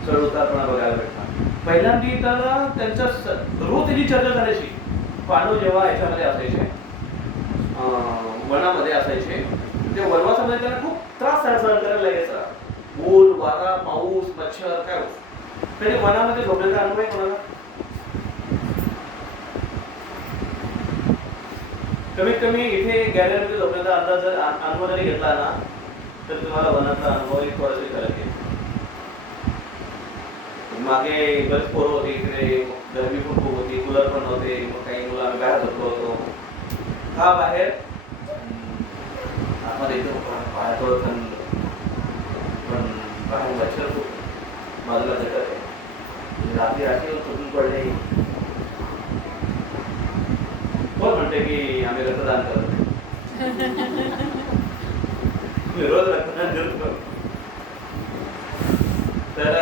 चढ उतारपणा बघायला भेटला. पहिल्यांदी तर त्यांच्या रोज त्याची चर्चा करायची. पांडव जेव्हा याच्यामध्ये असायचे वनामध्ये असायचे ते वनवासामध्ये त्यांना खूप त्रास सहन करायला लागायचा. ऊन, वारा, पाऊस, मच्छर काय होत. तरी वनामध्ये झोपण्याचा अनुभव आहे कोणाला? कमीत कमी इथे गॅलरीमध्ये झोपण्याचा अंदाज जर अनुभव जरी घेतला ना तर तुम्हाला वनाचा अनुभव थोडासा फरक आहे. मागे बरेच पोरं होते इकडे, गरमी पण खूप होती, कूलर पण नव्हते. मग काही मुलं आम्ही बाहेर झोपलो होतो. हा बाहेर आतमध्ये बाहेर थोडं थंड पण बाहेर मच्छर खूप बाजूला झटत आहे. रात्री तुटून पडले. कोण म्हणते की आम्ही रक्तदान करतो? रोज रक्तदान करतो. तर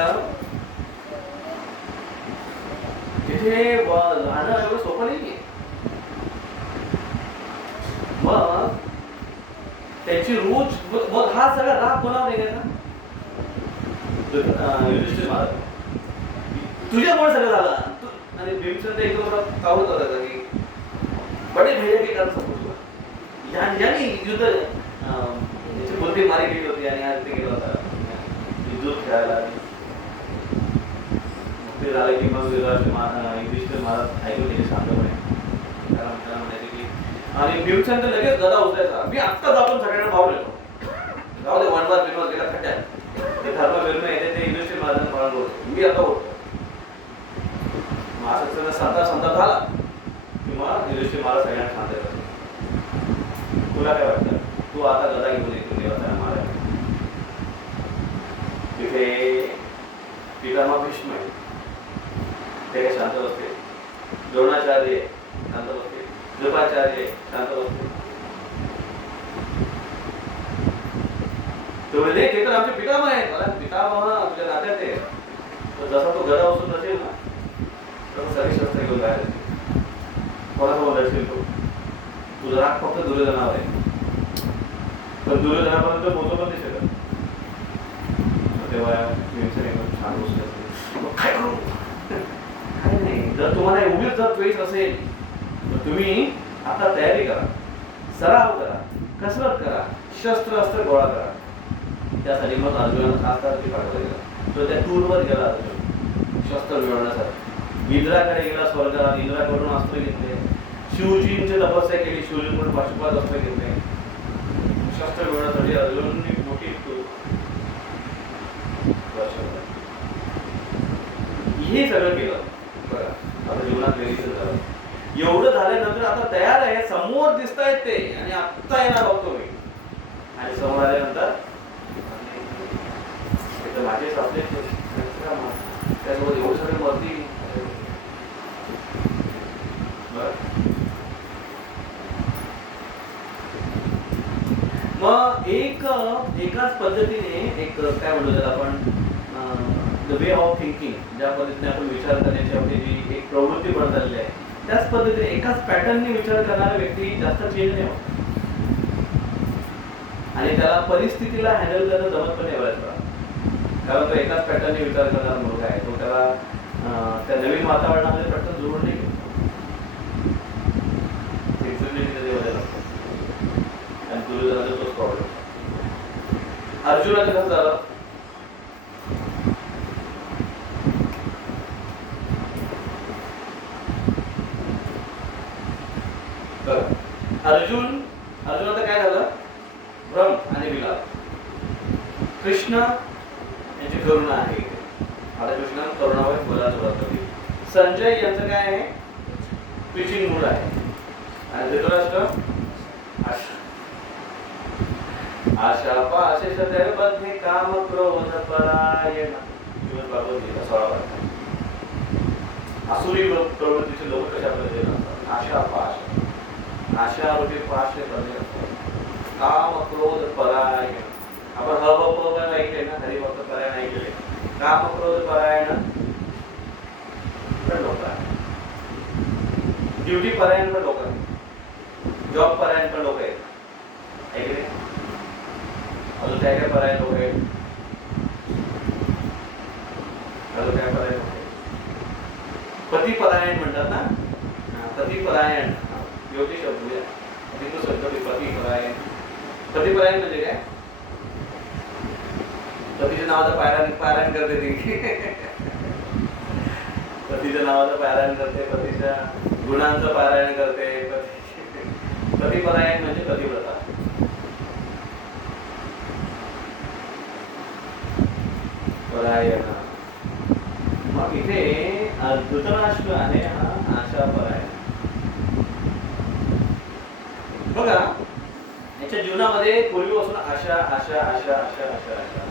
तिथे राहणं एवढं सोपं नाहीये. मग त्याची रोज मग हा सगळा राग कोणावर निघायचा? युधिष्ठिर महाराज तुझ्यामुळे सगळं झालं. आणि भीमसेन ते एकदम कावत होता की बडे भैया के कारण सब कुछ हुआ. यांनी युद्ध याची बुद्धी मारी गेली होती आणि आज ते गेला होता. विद्युत खेळायला लागली. ते झालं की मग युधिष्ठिर महाराज ऐकून त्याची शांतपणे कारण त्याला म्हणायचे की आणि भीमसेन तर लगेच गदा उचलायचा, मी आत्ताच आपण सगळ्यांना पाहून येतो, जाऊ दे वनवास बिनवास गेला खड्ड्यात, ते धर्म बिर्म येते ते युधिष्ठिर महाराजांना पाळून होते, मी आता होतो. मग असं संताप संताप झाला किंवा युधिष्ठिर महाराज सगळ्यांना शांत करतो. तुला काय वाटतं, तू आता गदा घेऊन येतो देवाचा महाराज. तिथे पितामह भीष्म आहे, ते काय शांत बसते, द्रोणाचार्य शांत बसते, कृपाचार्य शांत बसते. तो म्हणजे ते तर आमचे पितामह आहेत, मला पितामह तुझ्या नात्यात आहे. तर जसा तो गदा उचलून असेल ना तर सगळे शस्त्र घेऊन बाहेर येतील. कोणासमोर लढशील तुझा राग फक्त दुर्योधनावर आहे, पण दुर्योधनापर्यंत पोहोचू पण नाही शकत. तेव्हा भीमसेन एकदम छान गोष्ट असते, काय करू काही नाही. जर तुम्हाला एवढीच जर द्वेष असेल तर तुम्ही आता तयारी करा, सराव करा, कसरत करा, शस्त्र अस्त्र गोळा करा. त्यासाठी मग अर्जुनाला खास कारकी पाठवला गेला. तो त्या टूरवर गेला अर्जुन शस्त्र मिळवण्यासाठी. इंद्राकडे गेला स्वर्गाला, इंद्राकडून अस्त्र घेतले, शिवजींची तपस्या केली, शिवजींकडून पाशुपात अस्त्र घेतले. शस्त्र मिळवण्यासाठी अर्जुनने मोठी हे सगळं केलं. बघा आता जीवनात वेगळीच झालं. एवढं झाल्यानंतर आता तयार आहे, समोर दिसतायत ते आणि आत्ता येणार बघतो मी. आणि समोर आल्यानंतर माझे सासरे त्यासोबत एवढं सगळे वरती. मग एकाच पद्धतीने एक काय म्हणतो त्याला आपण द वे ऑफ थिंकिंग, ज्या पद्धतीने आपण विचार करण्याची आपली जी एक प्रवृत्ती बनत आलेली आहे, त्याच पद्धतीने एकाच पॅटर्नने विचार करणारा व्यक्ती जास्त चेंज नाही होत आणि त्याला परिस्थितीला हँडल करणं जमत पण नाही बऱ्याच वेळा. कारण तो एकाच पॅटर्नने विचार करणारा मुलगा आहे, तो त्याला त्या नवीन वातावरणामध्ये पटकन जुळून नाही घेतो. आणि दुर्योधनाचा तोच प्रॉब्लेम. अर्जुनाचं कसं झालं, अर्जुनाचं काय झालं, भ्रम आणि विलाप. कृष्ण यांची करुणा आहे. आता कृष्ण करुणावर बोलायचं होतं. संजय यांचं काय आहे, पिचिंग मूड आहे. आणि धृतराष्ट्र आशा पाशे सदैवबद्धे काम क्रोध परायण. भगवद्गीता 16 आसुरी प्रवृत्तीचे लोक कशा पद्धतीने असतात, आशा पाश, आशा रूपी पाश बंधे असतात, काम क्रोध परायण. आपण हव ऐकले ना, हरिभक्त परायण ऐकले. काम क्रोध परायण पण लोक आहे, ड्युटी परायण पण लोक आहेत, जॉब परायण पण लोक आहेत, ऐकले. अजून काय काय परायण लोक आहेत, अजून काय परायण लोक आहेत, पती परायण म्हणतात ना, पती परायण योगी शब्द पती परायण. पती परायण म्हणजे काय, पतीच्या नावाचं पारायण करते ती, पतीच्या नावाचं पारायण करते, पतीच्या गुणांचं पारायण करते. पती परायण म्हणजे पतिव्रता. परायण. मग इथे धृतराष्ट्र आहे हा आशा परायण. बघा याच्या जीवनामध्ये पूर्वीपासून आशा आशा आशा आशा आशा आशा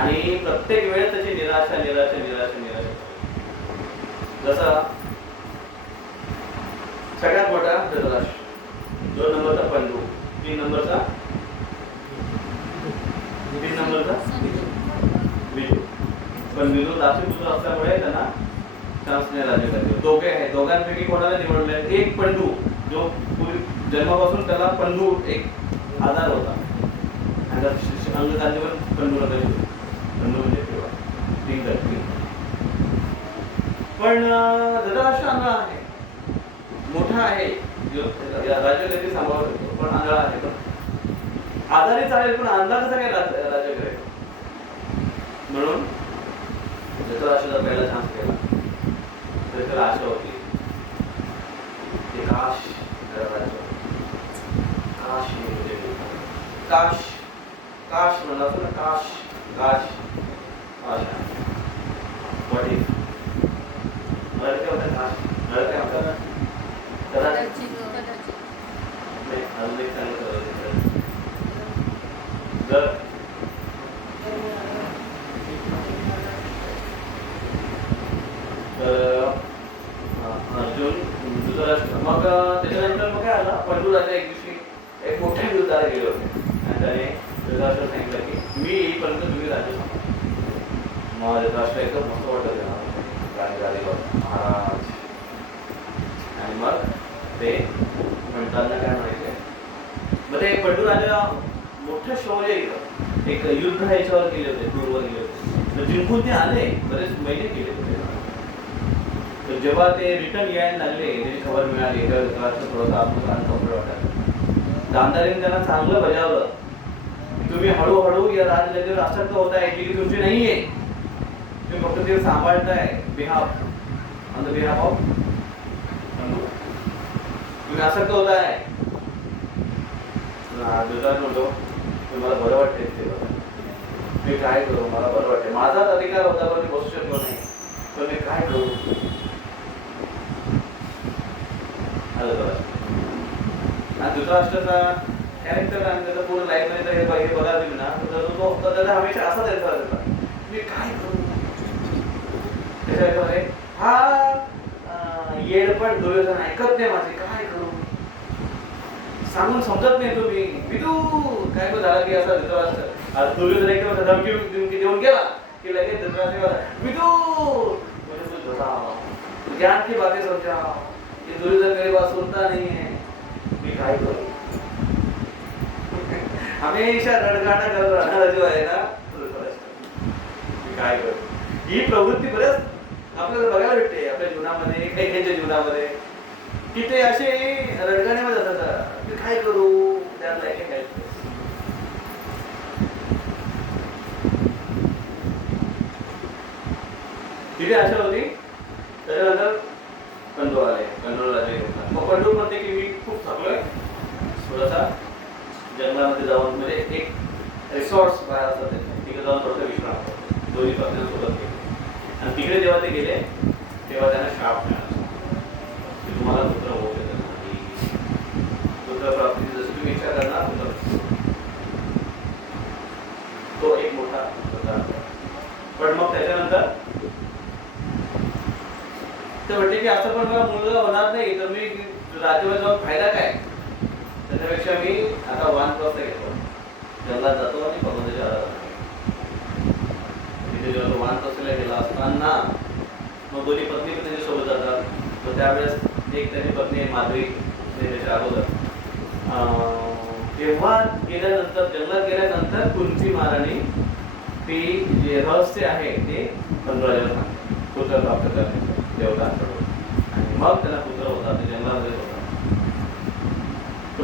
आणि प्रत्येक वेळेस त्याची निराशा निराशा निराशा निराशा. जसा सगळ्यात मोठा धृतराष्ट्र, 2 नंबरचा पंडू, 3 नंबरचा विदू. पण विदू दासीपुत्र असल्यामुळे त्यांना चान्स नाही राज्य करायचे. दोघे आहेत, दोघांपैकी कोणाला निवडले, एक पंडू जो पूर्वी जन्मापासून त्याला पंडू एक आधार होता आणि अंगकांती पण पंडूला पाहिजे. पंडू म्हणजे तेव्हा तीन व्यक्ती. पण धृतराष्ट्र आंधळा आहे, मोठा आहे, राज्य कधी सांभाळत होतो पण आंधळा आहे. पण आजारी चालेल पण अंधा कसा काय राज्य करेल. म्हणून धृतराष्ट्राला पहिला चान्स केला तर त्याला आशा होती की काश काश काश काश म्हणलं असं ना, काश काश आशा व्हॉट इफ मला काय होतं काश मला काय होतं कदाचित नाही अजून एक चांगलं करायचं जर अर्जुन धृतराष्ट्र मग त्याच्यानंतर मग काय आला पंडूराजा एक दिवशी एक मोठ्या युद्धाला गेले होते आणि त्याने धृतराष्ट्र सांगितलं की मी येईपर्यंत तुम्ही राज्य सांगा. मग धृतराष्ट्र एकदम मस्त वाटत महाराज आणि मग ते म्हणताना काय म्हणायचे मग ते पंडूराजा मोठं शौर्य एक युद्ध ह्याच्यावर गेले होते टूरवर गेले होते तर जिंकून ते आले बरेच महिने गेले होते. तर जेव्हा ते रिटर्न यायला लागले त्याची खबर मिळाली तेव्हा थोडंसं आपलं कम्फर्ट वाटत गांधारीने त्यांना चांगलं बजावलं की तुम्ही हळूहळू या राजगद्दीवर आसक्त होताय की तुमची नाहीये तुम्ही फक्त ते सांभाळताय behalf on the behalf of तुम्ही आसक्त होताय. दुसरा म्हणतो मला बरं वाटतंय ते मी काय करू मला बरं वाटतंय माझाच अधिकार होता पण मी बसू शकलो नाही तर मी काय करू. धृतराष्ट्राचा कॅरेक्टर आणि त्याचा पूर्ण लाईफ मध्ये हे बघा तुम्ही ना तर त्याला हमेशा असा द्यायचा मी काय करू. त्याच्यामध्ये हा येडपट दुर्योधन ऐकत नाही माझे काय करू सांगून समजत नाही तुम्ही विदू काय झाला की असा धृतराष्ट्र दुर्योधन एकदम धमकी देऊन गेला की लगेच धृतराष्ट्र विदू ज्ञान की बातें समझा ये दुर्योधन मेरी बात सुनता नहीं है मी काय करू. हमेशा रडगाणं करत राहणारा जो आहे ना मी काय करू. ही प्रवृत्ती बरेच आपल्याला बघायला भेटते आपल्या जीवनामध्ये काही काहीच्या जीवनामध्ये की ते असे रडगाण्यामध्ये जातात मी काय करू त्यातला एक काय तिथे आशा होती. त्याच्यानंतर कंदूर आले कंदूर राजे मग कंदूर म्हणते की मी खूप थकलोय थोडासा जंगलामध्ये जाऊन म्हणजे एक रिसॉर्ट्स बाहेर असतात तिकडे जाऊन थोडंसं विश्राम करतो. दोन्ही पत्न्यांसोबत गेले आणि तिकडे जेव्हा ते गेले तेव्हा त्यांना शाप मिळाला की तुम्हाला पुत्र होऊ शकत नाही. पुत्रप्राप्तीची जसं तुम्ही इच्छा करणार पुत्र तो एक मोठा पण मग त्याच्यानंतर ते म्हणते की असं पण मला मुलगा होणार नाही तर मी राज्यावर जाऊन फायदा काय त्याच्यापेक्षा मी आता वानप्रस्थ घेतो जंगलात जातो आणि भगवंताच्या आराधना तिथे जेव्हा तो वानप्रस्थला गेला असताना मग दोन्ही पत्नी पण त्याच्यासोबत जातात. तर त्यावेळेस एक त्याची पत्नी माधवी त्याच्या अगोदर तेव्हा गेल्यानंतर जंगलात गेल्यानंतर कुंती महाराणी ती जे रहस्य आहे ते पंधराला सांगते पुत्र प्राप्त करणे देवतांकडून आणि मग त्याला पुत्र होता ते जंगलामध्ये होता.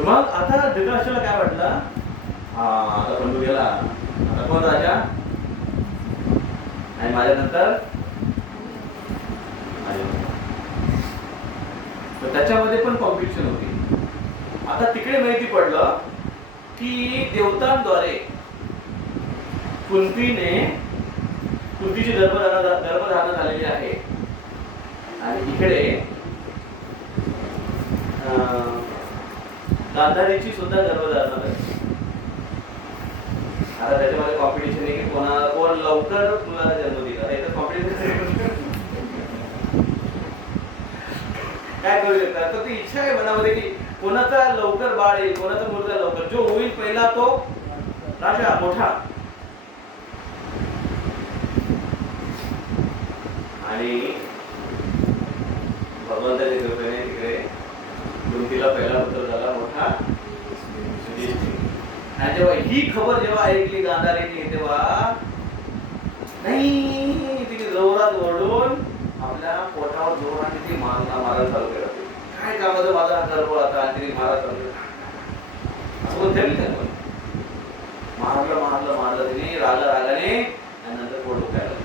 मग आता धृतराष्ट्राला काय वाटलं आता पंडू गेला आता कोण राजा आणि माझ्यानंतर त्याच्यामध्ये पण कॉम्पिटिशन होती. आता तिकडे माहिती पडलं की देवतांद्वारे कुंतीची गर्भधारणा झालेली आहे आणि इकडे गांधारीची सुद्धा गर्भधारणा झाली. आता त्याच्यामध्ये कॉम्पिटिशन आहे की कोण लवकर मुलाला जन्म दिला याचं कॉम्पिटिशन काय करू शकतात. तर ती इच्छा आहे मनामध्ये की कोणाचा लवकर बाळ येईल कोणाचा मुलगा लवकर जो होईल पहिला तो राजा मोठा. आणि भगवंताच्या कृपेने तिकडे कुंतीला पहिला पुत्र झाला मोठा आणि जेव्हा ही खबर जेव्हा ऐकली गांधारीने तेव्हा नाही तिने जोरात ओरडून आपल्या पोटावर जोराने ती मारायला चालू केला. काय कामाचं माझा गर्भ आता आणि तिने मारा चालू केला असं म्हणते मी मारलं तिने रागाने आणि नंतर पोट दुखायला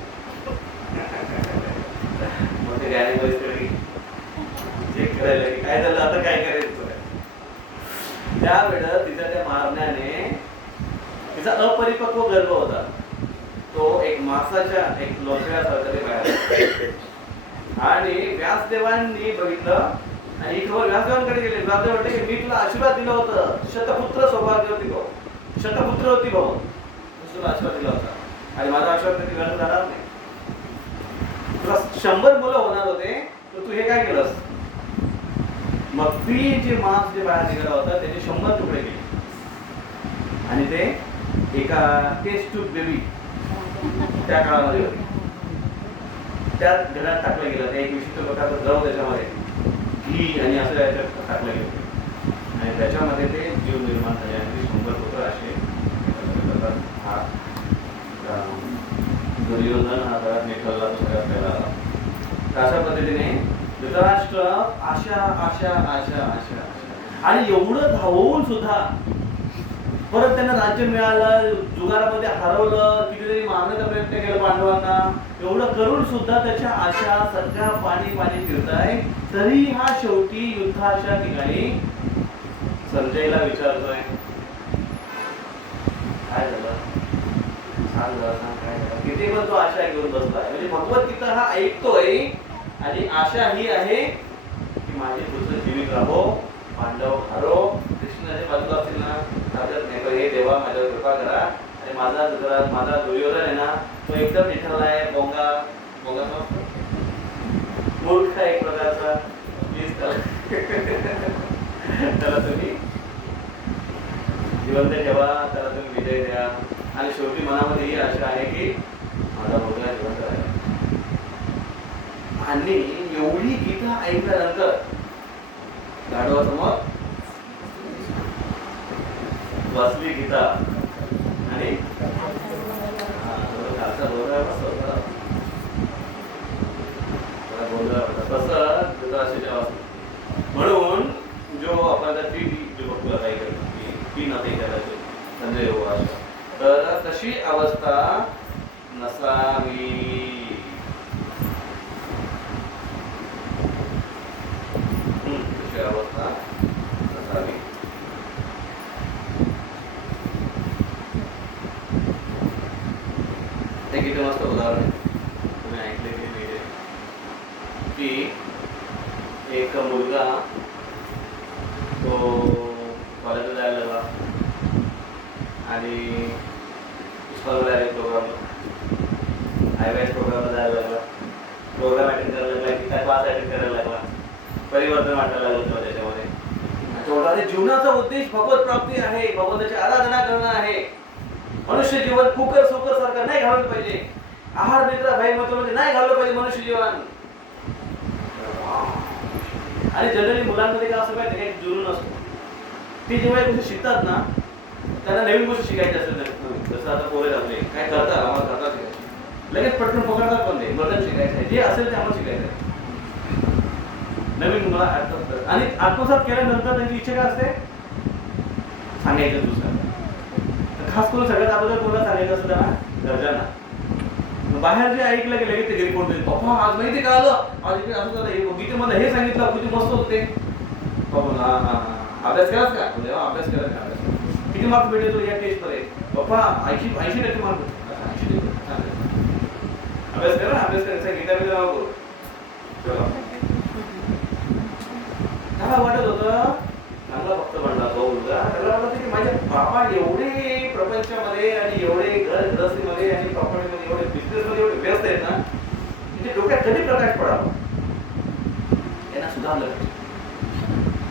मग ते गाणी बसली चेक करायला की काय झालं, आता काय करायचं. त्यावेळेस तिच्या त्या मारण्याने तिचा अपरिपक्व गर्भ होता, तो एक मासाच्या एक लोचव्यासारखा ते बाहेर. आणि व्यासदेवांनी बघितलं आणि इथवर व्यासदेवांकडे गेले. व्यासदेव म्हटले की मी तुला आशीर्वाद दिला होता, शतपुत्र सौभाग्यवती भाऊ, शतपुत्रवती भाऊ, तुला आशीर्वाद दिला होता आणि माझा आशीर्वाद कधी व्यर्थ जाणार नाही. तुला 100 मुलं होणार होते, तर तू हे काय केलंस. मग ती जे मांस जे बाहेर निघाला होता त्याचे 100 तुकडे केले आणि ते एका टेस्ट ट्यूब बेबी त्या काळामध्ये होती, त्यात घरात टाकलं गेलं. ते एक विशिष्ट प्रकारचं द्रव त्याच्यामध्ये घी आणि असं याच्यात टाकलं गेलं आणि त्याच्यामध्ये ते जीव निर्माण झाले आणि 100 पुत्र असे. हा दुर्योधन हा घरात निघाला तो सगळ्यात पहिला आला. अशा पद्धतीने धृतराष्ट्र आशा आशा आशा आशा आणि एवढं धावून सुद्धा परत त्यांना राज्य मिळालं, जुगारामध्ये हरवलं, कितीतरी मारण्याचा प्रयत्न केला पांडवांना, एवढं करून सुद्धा त्याच्या आशा सगळ्या पाणी फिरताय. तरी हा शेवटी युद्धाच्या ठिकाणी संजयला विचारतोय काय झालं, सांग जरा, सांग काय झालं. किती पण तो आशा घेऊन बसलाय. म्हणजे भगवद्गीता हा ऐकतोय आणि आशा ही आहे की माझे पुत्र जीवित राहो, पांडव हरो. कृष्णाच्या बाजूला असतील ना ताब्यात नाही, हे देवा माझ्यावर कृपा करा. आणि माझा दुर्योधन आहे ना तो एकदम निठाला आहे, बोंगा मूर्ख आहे एक प्रकारचा. प्लीज त्याला तुम्ही जिवंत ठेवा, त्याला तुम्ही विजय द्या. आणि शेवटी मनामध्ये ही आशा आहे की माझा मुलगा जिवंत राहील. आणि एवढी गीता ऐकल्यानंतर गाढवासमोर वाचली गीता आणि म्हणून जो आपण जो बघतो ती नदी करायची संजय हो अशा. तर तशी अवस्था नसावी. तशी अवस्था नसावी. हे किती मस्त उदाहरण आहे, तुम्ही ऐकले की एक मुलगा तो कॉलेजला जायला लागला आणि पुष्पाला प्रोग्राम IYS प्रोग्रामला जायला लागला. प्रोग्राम अटेंड करायला लागला की काय क्लास अटेंड करायला लागला. परिवर्तन वाटायला लागलं त्याच्यामध्ये. छोटा जीवनाचा उद्देश भगवत प्राप्ती आहे, भगवंताची आराधना करणं आहे. मनुष्य जीवन कुकर सुकर सारखं नाही घालवलं पाहिजे. आहार निद्रा भय मध्ये नाही घालवलं पाहिजे मनुष्य जीवन. आणि जनरली मुलांमध्ये काय असं काय एक जुनून असतो. ते जेव्हा एक गोष्ट शिकतात ना त्यांना नवीन गोष्ट शिकायची असेल, जसं आता पोरे झाले काय करतात आम्हाला करता शिकायचं, लगेच पटकन पकडतात पण ते बदल शिकायचं आहे, जे असेल ते आम्हाला शिकायचं आहे. नवीन मला आत्मसात आणि आत्मसात केल्यानंतर त्यांची इच्छा काय असते सांगायचं दुसऱ्यांना. खास करून सगळ्यात अगोदर कोणाला सांगायचं असतं त्यांना घरच्यांना. बाहेर जे ऐकलं गेलं की ते घरी कोण पप्पा आज माहिती का आलं, आज इकडे असं झालं, गीते मला हे सांगितलं किती मस्त होते. पप्पा हा अभ्यास केलास का, अभ्यास केला का, किती मार्क्स भेटले या टेस्ट मध्ये. पप्पा 80% मार्क. अभ्यास करा, अभ्यास करायचा गीता बिता नाव करू. त्याला वाटत होतं चांगला भक्त बनला तो मुलगा. त्याला वाटत की माझे बाबा एवढे प्रपंचामध्ये आणि एवढे घर गृहस्थीमध्ये आणि प्रॉपर्टीमध्ये एवढे बिझनेसमध्ये एवढे व्यस्त आहेत ना, म्हणजे डोक्यात कधी प्रकाश पडावा यांना सुधारलं पाहिजे.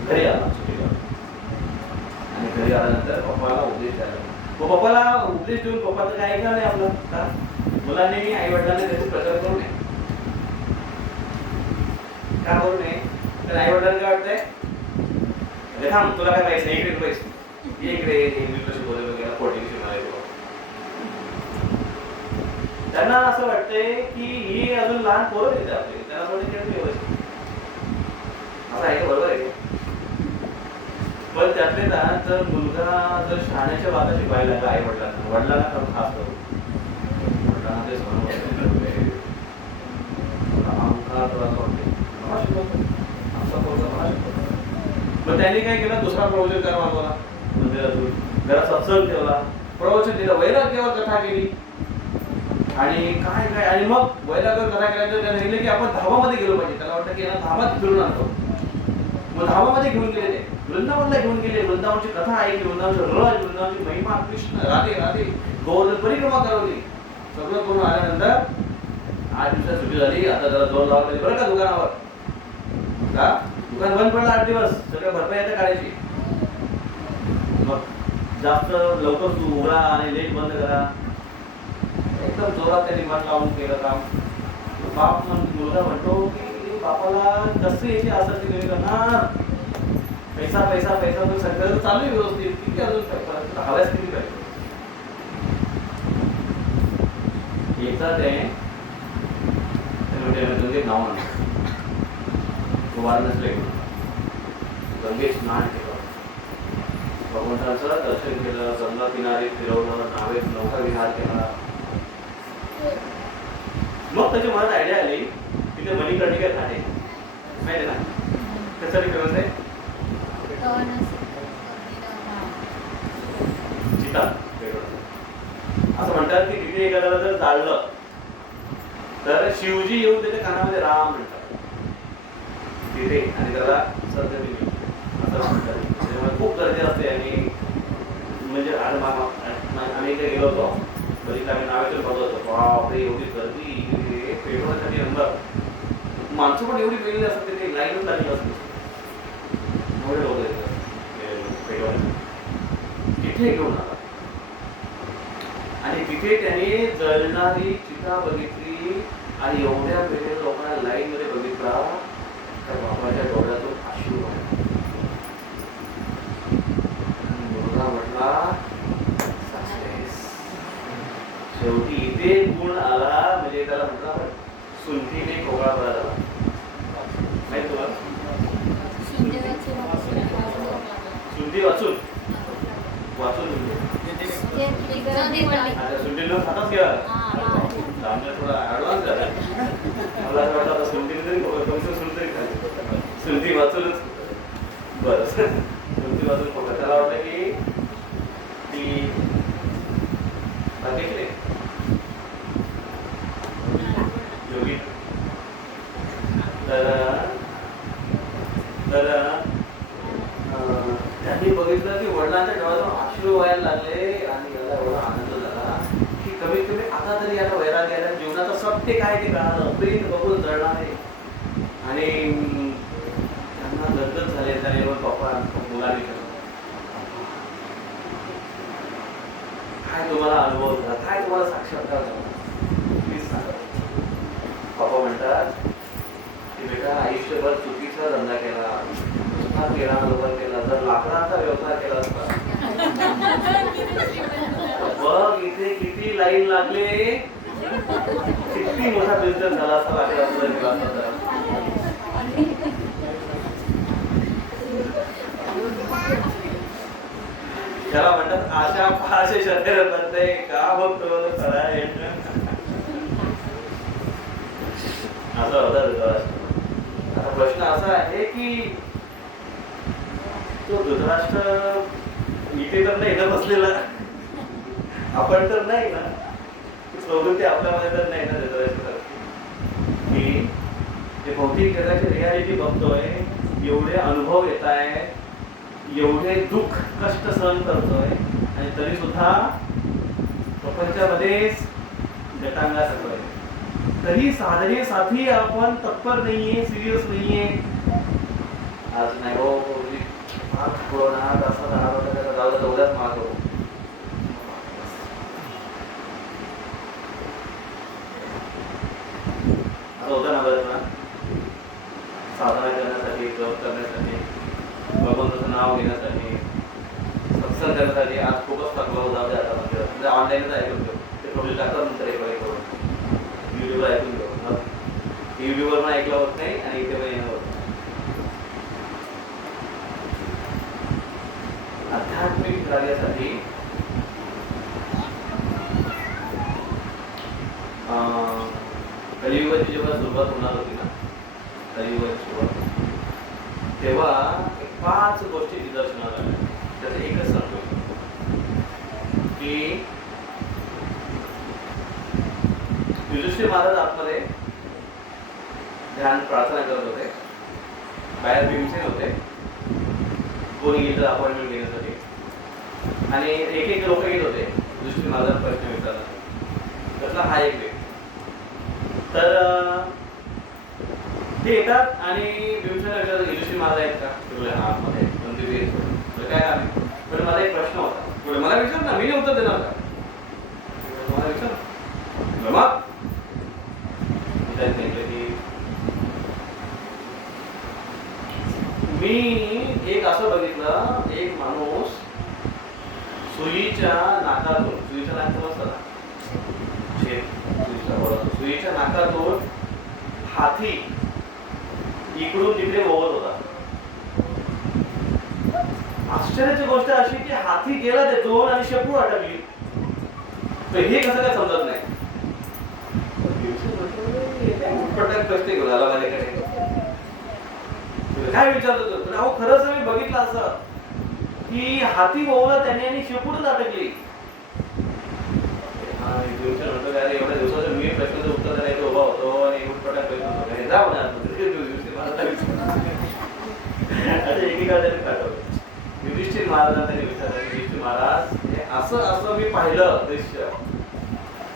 घरी आला आणि घरी आल्यानंतर पप्पाला उपदेश द्यायला. मग पप्पाला उपदेश देऊन पप्पाचं काय ऐकणार नाही आपलं का. मुलांनी आई वडिलांनी त्याचा प्रचार करू नये. का करू नये तर आई वडिलांना काय वाटतंय थांब तुला काय पाहिजे इकडे पैसे इकडे इंग्लिश बोलायला वगैरे पोलिटिक्स म्हणायचं. त्यांना असं वाटतंय की ही अजून लहान पोरं येते आपले, त्यांना थोडी व्यवस्थित असं आहे का, बरोबर आहे का. पण मग त्यातले त्यात जर मुलगा जर शहाण्याच्या बाता शिकवायला लागला आई वडिलांना, वडिलांना खरं खास करू वडिलांना ते सहन होत नाही. अहंकार तुला असं वाटते मला शिकवतो, आमचा पोरगा मला शिकवतो. मग त्यांनी काय केलं, दुसरा प्रवचन करा मागवला मंदिरातून, जरा सत्संग ठेवला, प्रवचन दिलं, वैराग्यावर कथा केली आणि काय काय. आणि मग वैराग्यावर कथा केल्यानंतर त्याने सांगितलं की आपण धाबामध्ये गेलो पाहिजे. त्याला वाटतं की यांना धाबात फिरून आणतो. मग धाबामध्ये घेऊन गेले, ते वृंदावनला घेऊन गेले. वृंदावनची कथा ऐकली, वृंदावनची रस, वृंदावनची महिमा, कृष्ण राधे राधे, गोवर्धन परिक्रमा करवली. सगळं करून आल्यानंतर 8 दिवसात सुट्टी झाली. आता जरा जोर लावा पाहिजे बरं का दुकानावर. का दुकान बंद पडलं 8 दिवस, सगळं भरपाई आता काढायची. मग जास्त लवकर उघडा आणि लेट बंद करा. एकदम जोरात त्यांनी मन लावून केलं काम. बाप मुलगा म्हणतो की बापाला कसं याची असं ते तुम्ही करणार, पैसा पैसा पैसा तर सगळं चालू आहे व्यवस्थित, किती अजून पैसा हव्यास किती पाहिजे. एकदा ते गंगेत नाव म्हणतो, वाराणसीला घेऊन गंगेत स्नान केलं, भगवंताचं दर्शन केलं, गंगा किनारी फिरवलं, नावेत नौका विहार केला. मग त्याची मनात आयडिया आली तिथे मणिकर्णिका घाट आहे, माहिती ना त्यासाठी फेमस आहे सीता. असं म्हणतात की तिथे एखाद्याला जर जाळलं तर शिवजी येऊन त्याच्या कानामध्ये राम म्हणतात तिथे आणि त्याला सद्गती मिळते असं म्हणतात. त्याच्यामुळे खूप गर्दी असते. आणि म्हणजे आम्ही इथे गेलो होतो बरीच, आम्ही नावेतून बघत होतो, बापरे एवढी गर्दी पेटवण्यासाठी नंबर, माणसं पण एवढी वेगळी असतात, तिथे लाईनच लागली असते एवढे लोक पेटवण्यासाठी. तिथे घेऊन आला आणि तिथे त्याने जळणारी चिता बघितली आणि एवढ्या वेगळ्या लोकांना लाईन मध्ये बघितला तर बाबाच्या डोळ्यातून अश्रू आले. मुलगा म्हटला शेवटी इथे गुण आला, म्हणजे त्याला म्हटला सुंठीने कोगळा बरा झाला. माहिती तुला सुंठी वाचून सुंठी लोक खातात घ्या, थोडा ऍडव्हान्स झाला. मला असं वाटतं आता सुंठीने तरी कमसे सुन तरी खाली, सुंठी वाचूनच बरं सुंठी वाचून कोगळा. त्याला वाटलं की ती बाकी योगी तर त्यांनी बघितलं की वडिलांच्या डोळ्यातून अश्रू व्हायला लागले आणि याला एवढा आनंद झाला की कमीत कमी आता तरी याला वैराग्याला जीवनाचं सत्य काय ते कळालं, प्रेम बघून जळणार आहे. आणि त्यांना गदगद झाले. त्याने पप्पा मुलांनी काय तुम्हाला अनुभव झाला, काय तुम्हाला साक्षात्कार झाला प्लीज सांगा. पप्पा म्हणतात की बेटा आयुष्यभर चुकीचा धंदा केला, केला बरोबर केला, जर लाकडाचा व्यवसाय केला असता बघ इथे किती लाईन लागले, किती मोठा बिझनेस झाला असता लाकडाचा केला असता. त्याला म्हणतात आशा पाशे शरीर बनते का बघतो खरा आहे असं होता. आता प्रश्न असा आहे की तो धृतराष्ट्र इथे तर नाही ना बसलेला, आपण तर नाही ना, प्रवृत्ती आपल्यामध्ये तर नाही ना धृतराष्ट्र की ते भौतिक जगाची रियालिटी बघतोय, एवढे अनुभव येत आहे, एवढे दुःख कष्ट सहन करतोय आणि तरी सुद्धा प्रपंचामध्येच जटांगा सगळं, तरी साधनेसाठी आपण तत्पर नाहीये, सिरियस नाहीये. आज नाही हो असं जाऊ तेवढ्याच माग हो. असं होतं ना बरं ना, साधना करण्यासाठी, जप करण्यासाठी, भगवंताचं नाव घेण्यासाठी, सत्संग करण्यासाठी आज खूपच थकवा होता. म्हणजे ऑनलाईनच ऐकून घेऊ, ते प्रोजेक्ट टाकतात नंतर एक करून युट्यूबला ऐकून घेऊ. मग युट्यूबवर पण ऐकलं होत नाही आणि इथे पण येणं होत नाही. कार्यासाठी कलियुगाची जेव्हा सुरुवात होणार होती ना, कलियुगाची सुरुवात, तेव्हा 5 गोष्टी निदर्शनाला आल्या. त्याचं एकच सांगतो की युधिष्ठिर महाराज आतमध्ये ध्यान प्रार्थना करत होते. बाहेर भीमसेन होते, कोणी गेलं अपॉइंटमेंट घेण्यासाठी, आणि एक लोक येत होते युधिष्ठिर महाराजांना प्रश्न विचारला. त्यातला हा एक व्यक्ती. तर ते येतात आणि भीमसेन विचारतात, युधिष्ठिर महाराज आहेत का? ते बोलले हा मध्ये मंदिर काय आहे. पण मला एक प्रश्न होता. बोले मला विचार ना, मी नाही उत्तर देणार का? मला विचार मग की मी एक असं बघितलं, एक माणूस सुईच्या नाकातून, सुईच्या नाकातून असतं ना, सुईच्या नाकातून हाती इकडून तिकडे ओवत होता. आश्चर्याची गोष्ट अशी की हाती गेला तिथून आणि शेपू अटकली. तर हे कसं काय समजत नाही. काय विचारतो तो? अहो खरंच मी बघितलं असं की हाती ओवला त्याने आणि शेपूटच अटकली. एवढ्या दिवसाचं मी प्रश्नाचं उत्तर द्यायला उभा होतो आणि उठपटाक प्रश्न जाऊ ना एकेका पाठवलं. युधिष्ठिर महाराजांनी विचारलं, युधिष्ठिर महाराज हे असं मी पाहिलं दृश्य,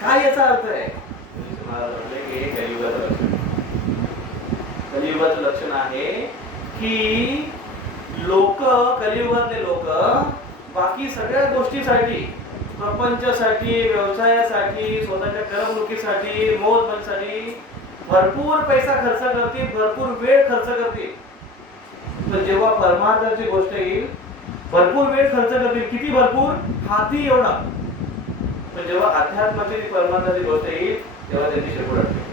काय याचा अर्थ आहे? युधिष्ठिर महाराज म्हटले की हे कलियुगाचं लक्षण. कलियुगाचं लक्षण आहे की लोक, कलियुगातले लोक बाकी सगळ्या गोष्टीसाठी, प्रपंचासाठी, व्यवसायासाठी, स्वतःच्या करमणुकीसाठी, मौज मस्तीसाठी भरपूर पैसा खर्च करतील, भरपूर वेळ खर्च करतील. पण जेव्हा परमार्थाची गोष्ट येईल भरपूर वेळ खर्च करतील. किती भरपूर? हाती एवढा. पण जेव्हा अध्यात्माची परमार्थाची गोष्ट येईल तेव्हा त्यांनी शेपूट अटकेल.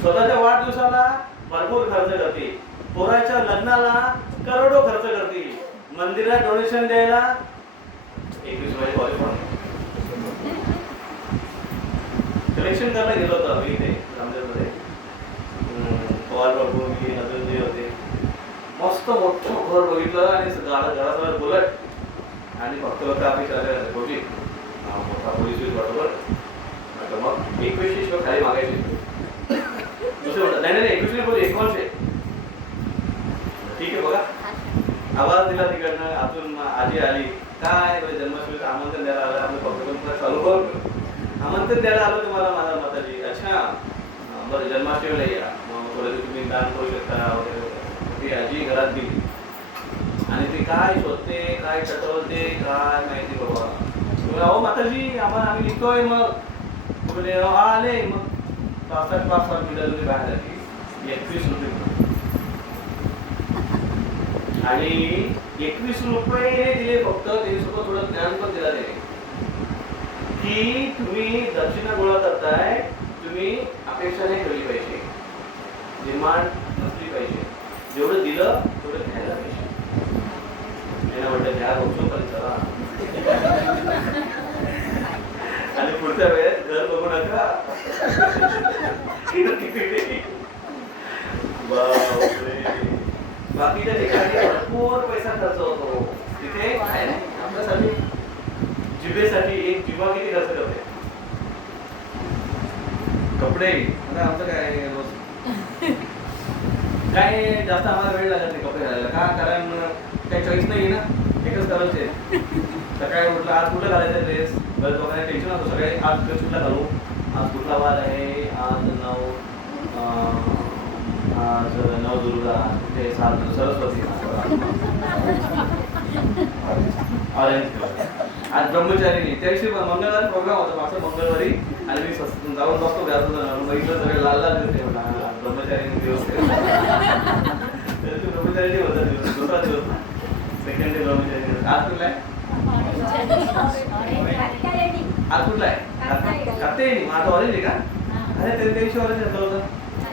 स्वतःच्या वाढदिवसाला भरपूर खर्च करतील, पोराच्या लग्नाला करोडो खर्च करतील, मंदिरात डोनेशन द्यायला 21 मध्ये कॉलेज कलेक्शन करायला गेलो होतो आम्ही इथे रामदेवमध्ये. पवार बाबू मी अजून जे होते, मस्त मोठं घर बघितलं आणि घरासमोर बुलेट आणि फक्त लोक आपली होती मोठा पोलीस बरोबर. मग 21 शिवाय खाली मागायचे. दुसरं म्हणतात नाही 21 बोल 51. ठीक आहे बघा, आवाज दिला तिकडनं, आतून आजी आली, काय जन्माष्टमीचं आमंत्रण द्यायला आलं, आपलं फक्त चालू करू, आमंत्रण द्यायला आलो तुम्हाला माझा माताजी. अच्छा बरं, जन्माष्टमीला या, मग थोडं तुम्ही दान करू शकता वगैरे. ती आजी घरात गेली आणि ती काय शोधते, काय टटवते, काय माहिती बाबा. अहो माताजी आम्ही लिहितोय. मग बोले आले. मग 5-7 मिनिटं तुम्ही बाहेर आली. 21 रुपये आणि 21 रुपये दिले फक्त. त्यांनीसोबत थोडं ज्ञान पण दिला त्याने की तुम्ही दक्षिणा गोळा करताय, तुम्ही अपेक्षा नाही ठेवली पाहिजे, डिमांड नसली पाहिजे. जेवढं दिलं तेवढं घ्यायला पाहिजे. त्यांना म्हटलं घ्या बघतो पण चला आणि पुढच्या वेळेस घर बघू नका. बाकीच्या ठिकाणी भरपूर पैसा खर्च होतो, तिथे काय नाही. आपल्यासाठी जिभेसाठी एक जिभा किती खर्च करते. कपडे आता आमचं काय जास्त आम्हाला वेळ लागत नाही कपडे घालायला. का? कारण काही चॉईस नाही ना, एकच कलरच आहे. सकाळी उठलं आज कुठलं घालायचं ड्रेस, बरं लोकांना टेन्शन असतो सगळे आज ड्रेस कुठला घालू, आज कुठला वार आहे, आज नवदुर्गा, ते सरस्वती, ऑरेंज, आज ब्रह्मचारिणी. त्या दिवशी मंगळवारी प्रोग्राम होता मागचा मंगळवारी आणि मी जाऊन बसतो बघितलं सगळे लाल लाल दिवस ब्रह्मचारिणी दिवस. ब्रह्मचारिणी होता दिवस, दुसरा दिवस, सेकंड डे ब्रह्मचारिणी. आज कुठला आहे? आज कुठला आहे? कार्तिक. माझा ऑरेंज आहे का? अरे त्या दिवशी ऑरेंज घेतलं होतं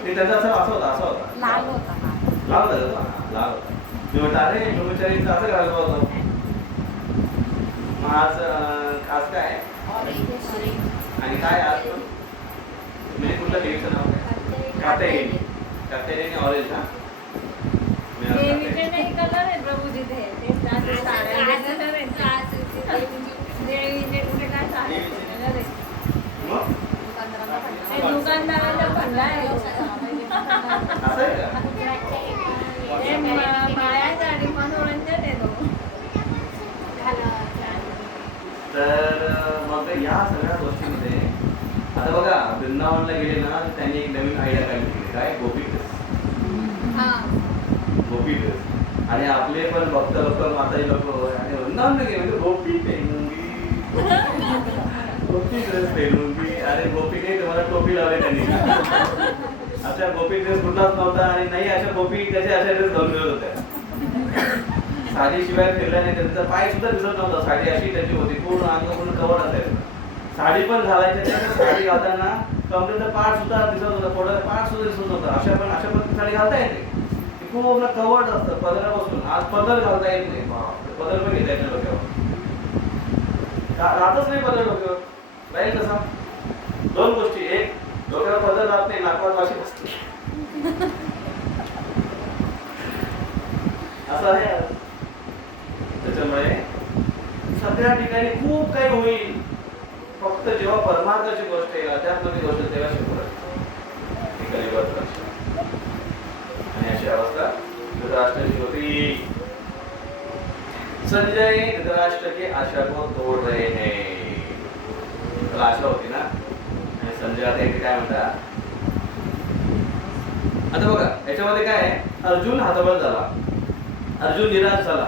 ते. त्यांचा असं होता, असा होता, लाल होता. लाल होता. मी म्हटलं अरे ब्रह्मचारीचं असं घालतो होतो. मग आज काय आणि काय आज म्हणजे कुठलं देवीचं नाव काय? कात्यायनी. कात्यायनी ऑरेंज ना. मी आज देवीचे कात्यायनी. नाही कलर आहे प्रभूजी ते साड्या देवीचे कुठे काय साड्या कलर आहे. मग ते दुकानदाराला भरला आहे असं आहे का? ते मायाचा आणि मनोरंजन आहे तो. तर मग या सगळ्या गोष्टींमध्ये आता बघा वृंदावनला गेले ना तर त्यांनी एक नवीन आयडिया काढली केली काय गोपी ड्रेस. गोपी ड्रेस आणि आपले पण भक्त लोक माताजी लोक आणि वृंदावनला गेले म्हणजे गोपी पेलुंगी गोपी ड्रेस पेलुंगी. अरे गोपी नाही तुम्हाला टोपी लावली त्यांनी. अशा गोपी ड्रेस कुठलाच नव्हता आणि नाही अशा गोपी त्याचे अशा ड्रेस घालून मिळत होत्या. साडी शिवाय फिरल्या नाही त्यांचा पाय सुद्धा दिसत नव्हता. साडी अशी त्याची होती पूर्ण अंग पूर्ण कवर असायचं. साडी पण घालायच्या त्या साडी घालताना कमरेचा पाठ सुद्धा दिसत होता पोटाचा पाठ सुद्धा दिसत होता. अशा पद्धतीची साडी घालता येते. ती पूर्ण कवर्ड असतं पदरापासून. आज पदर घालता येत नाही. पदर पण घेता येत नाही डोक्यावर. राहतच नाही पदर डोक्यावर. राहील कसा? दोन गोष्टी. एक डोक्यावर पदर राहत नाही नाकात वाशी बसते. असं आहे. त्याच्यामुळे सगळ्या ठिकाणी खूप काही होईल. फक्त जेव्हा परमार्थाची गोष्ट आहे अध्यात्माची गोष्ट तेव्हा शिकवत आणि अशी अवस्था धृतराष्ट्राची होती. संजय धृतराष्ट्र की आशा को तोड रहे हैं. त्याला आशा होती ना आणि संजय आता इथे काय म्हणतात आता बघा याच्यामध्ये काय आहे. अर्जुन हतबल झाला. अर्जुन निराश झाला.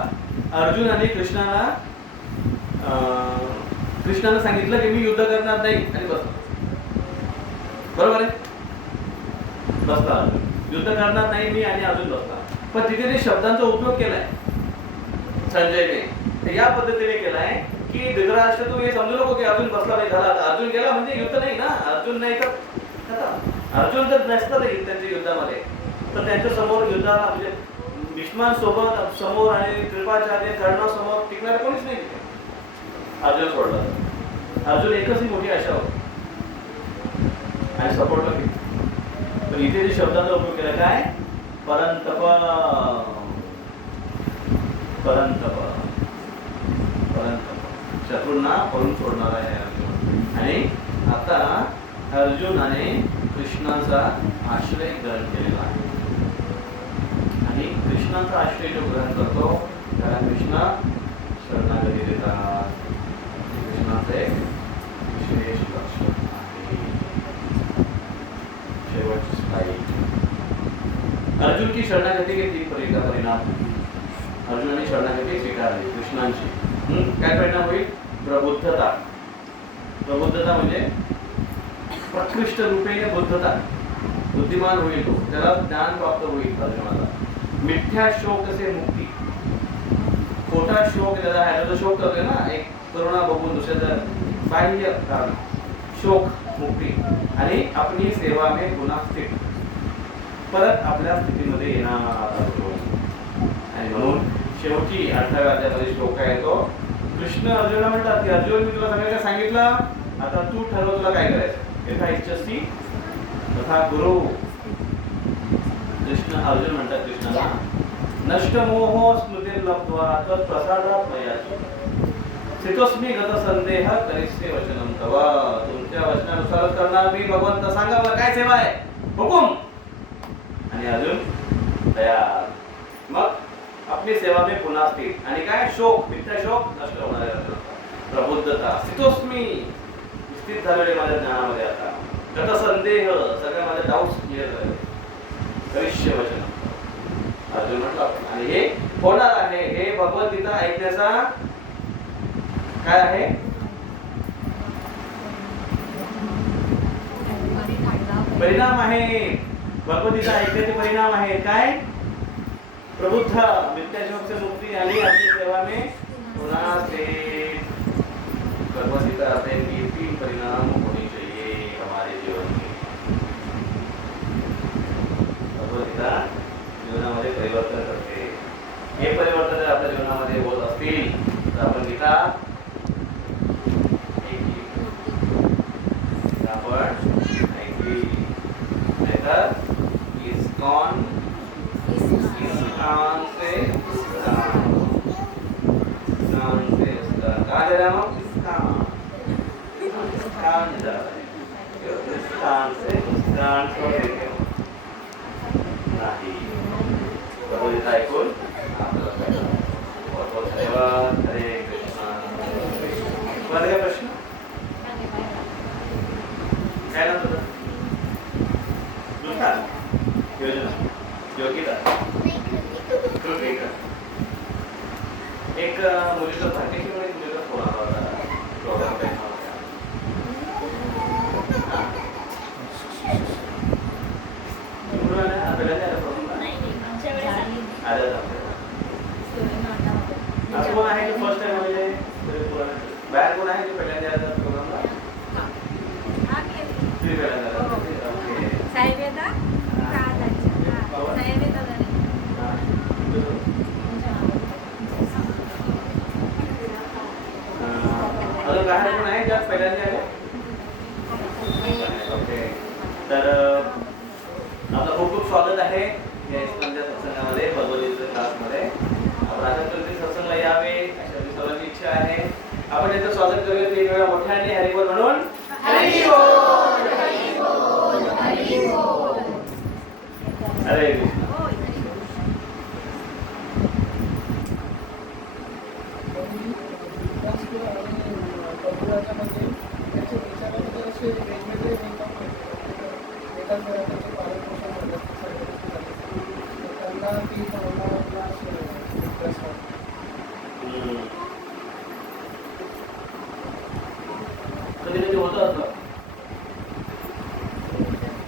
अर्जुनाने कृष्णाला सांगितलं की मी युद्ध करणार नाही आणि बसला. बरोबर आहे. बसला अर्जुन युद्ध करणार नाही मी आणि अजून बसला. पण तिथे ते शब्दांचा उपयोग केलाय संजयने. या पद्धतीने केलाय की धृतराष्ट्र तू हे समजू नको की अर्जुन बसला नाही झाला. अर्जुन गेला म्हणजे युद्ध नाही ना. अर्जुन नाही तर अर्जुन जर नसतं नाही त्यांच्या युद्धामध्ये तर त्यांच्या समोर युद्धाला म्हणजे भीष्मांसोबत समोर आणि कृपाचार्य कर्णासमोर टिकणार कोणीच नाही. अर्जुन सोडला. अर्जुन एकच ही मोठी आशा होती आणि सपोर्ट केली. पण इथे जे शब्दांचा उपयोग केला काय परंतप परंतप परंतप शत्रूंना पळून सोडणार आहे अर्जुन. आणि आता अर्जुनाने कृष्णाचा आश्रय ग्रहण केलेला आहे आणि कृष्णाचा आश्रय जो ग्रहण करतो त्याला कृष्ण शरणागती देतात. कृष्णाचे विशेष लक्ष आहे. शेवटची स्लाइड. अर्जुन की शरणागती के 3 परिणाम. अर्जुनाने शरणागती स्वीकारली कृष्णांची. काय परिणाम होईल. प्रबुद्धता. प्रबुद्धता म्हणजे प्रकृष्ट रूपेने बुद्धता. बुद्धिमान होईल तो. त्याला ज्ञान प्राप्त होईल अर्जुनाला. मिथ्या शोक से मुक्ती. खोटा शोक ज्याला आहे तो शोक करतोय ना एक करुणा बघून दुसऱ्याचं बाह्य कारण शोक मुक्ती आणि आपली सेवा में पुन्हा स्थित परत आपल्या स्थितीमध्ये येणार. आणि म्हणून शेवटी 18व्या अध्यायामध्ये श्लोक आहे तो कृष्ण अर्जुनला म्हणतात की अर्जुन मी तुला सगळं सांगितलं आता तू ठरव तुला काय करायचं. यथा इच्छसी तथा गुरु. कृष्ण अर्जुन म्हणतात कृष्णाला नष्ट मोह स्मृतिर्लब्ध्वा तत् प्रसादात् मयाची स्थितोस्मी गत संदेह करिष्ये वचनं तव. तुमच्या वचनानुसारच करणार मी भगवंत. सांगा मला काय सेवा आहे. हुकुम. आणि अजून तयार. मग आपली सेवा मी पुन्हा स्थित आणि काय शोक मिथ्या शोक नष्ट होणार आहे. प्रबुद्धता स्थितोस्मी स्थित झालेले माझ्या ज्ञानामध्ये. आता गत संदेह सगळ्या माझ्या डाऊट्स क्लिअर झाले. करिष्ये वचनं अर्जुन म्हटलं. आणि हे होणार आहे. हे भगवद्गीता ऐकण्याचा काय आहे परिणाम आहे. भगवद्गीता ऐकण्याचे परिणाम आहे काय प्रबुद्ध मिथ्याशोक से मुक्ती आणि आपली सेवा में पुन्हा से. भगवद्गीता अपने ये 3 परिणाम होने चाहिए हमारे जीवन में. भगवद्गीता जीवनामध्ये परिवर्तन करते. हे परिवर्तन जर आपल्या जीवनामध्ये होत असतील तर आपण गीता ऐकली, नाहीतर इस्कॉन इस्कॉन से कहाँ जा रहा है हम? इस्कॉन जा रहा है, इस्कॉन से इस्कॉन को लेके नाही भगवद्गीता ऐकून आपल्याला कळलं. बहुत बहुत धन्यवाद. हरे कृष्णा. तुम्हाला काय प्रश्न काय ना तुझं दुसरा योजना योगिता कृतिका एक मुलीचा भाग्यशी म्हणून मुलीचा फोन आला होता प्रोग्राम काय असं कोण आहे फर्स्ट टाइम म्हणजे बाहेर कोण आहे पहिल्यांदा प्रोग्रामला अजून बाहेर कोण आहे ज्यात पहिल्यांदा आहे? ओके. तर आपलं खूप खूप स्वागत आहे या इस्कॉनच्या सत्संगामध्ये, भगवद्गीतेच्या क्लासमध्ये. आपण अशा पद्धतीने सत्संगाला यावे अशी सर्वांची इच्छा आहे. आपण याचं स्वागत करूया एक वेळा मोठ्याने हरिबोल म्हणून. हरिबोल हरिबोल हरिबोल. हरे कृष्ण. कधी कधी होतं असं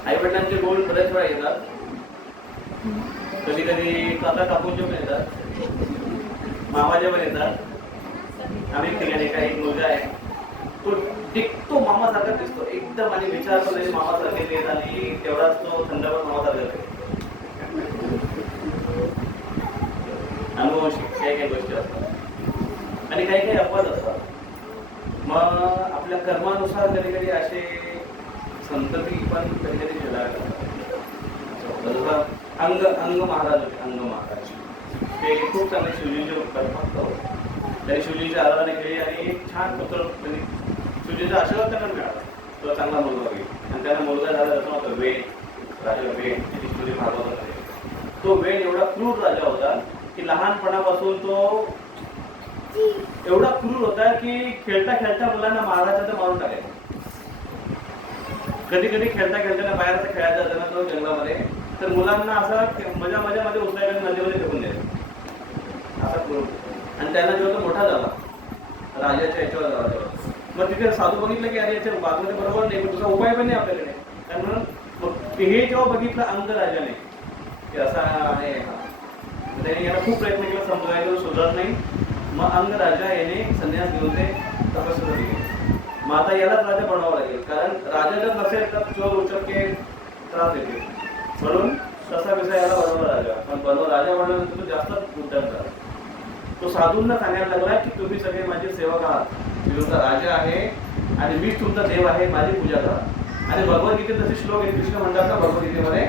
आई वडिलांचे गुण बरेच वेळा येतात, कधी कधी काका काकूंचे पण येतात, मामाचे पण येतात. आम्ही ठिकाणी काही एक मुलगा आहे, तो टिकतो मामासारखा दिसतो एकदम, आणि विचार पण मामासारखे देत आणि तेवढाच तो थंड पण मामासारखा अनुवंशिक काही काही गोष्टी असतात आणि काही काही अपवाद असतात. मग आपल्या कर्मानुसार कधी कधी असे संतती पण कधी कधी झेलावे लागतात. जसं अंग महाराज होते, अंग महाराज ते खूप चांगले शिवजींचे कर्मभक्त होते. त्यांनी शिवजींची आराधना केली आणि एक छान पुत्र म्हणजे शिवजींचा आशीर्वाद त्यांना मिळाला, तो चांगला मुलगा होईल. आणि त्यांना मुलगा झाला त्याचं होतं वेण, राजा वेण, त्याची स्मृती भागवतात. तो वेण एवढा क्रूर राजा होता की लहानपणापासून तो एवढा क्रूर होता की खेळता खेळता मुलांना मारायचा तर मारून टाकायचा. कधी कधी खेळता खेळताना बाहेरचा खेळायचा जातो ना तो जंगलामध्ये, तर मुलांना असा मजामध्ये उचलायला नदीमध्ये फेकून द्यायचा, असा क्रूर. आणि त्यांना जेव्हा तो मोठा झाला राजाच्या याच्यावर झाला तेव्हा मग तिथे साधू बघितलं की अरे याच्या बाजूने बरोबर नाही, दुसरा उपाय पण नाही आपल्याकडे. त्यामुळे हे जेव्हा बघितलं अंग राजाने की असा आहे त्याने याला खूप प्रयत्न केला समजायला, सुधारत नाही. मग अंग राजा याने संन्यास घेऊन ते तपस्या केली. मग आता यालाच राजा बनवावं लागेल, कारण राजा जर नसेल तर चोर उचपके त्रास देतील, म्हणून तसा विषय याला बनवला राजा. पण राजा बनवल्यानंतर तो जास्त उद्धार झाला. तो साधूंना सांगायला लागला की तुम्ही सगळे माझे सेवक आहात, मी तुमचा राजा आहे आणि मीच तुमचा देव आहे, माझी पूजा करा. आणि भगवद्गीतेत जसे श्लोक आहे, कृष्ण म्हणतात ना भगवद्गीतेमध्ये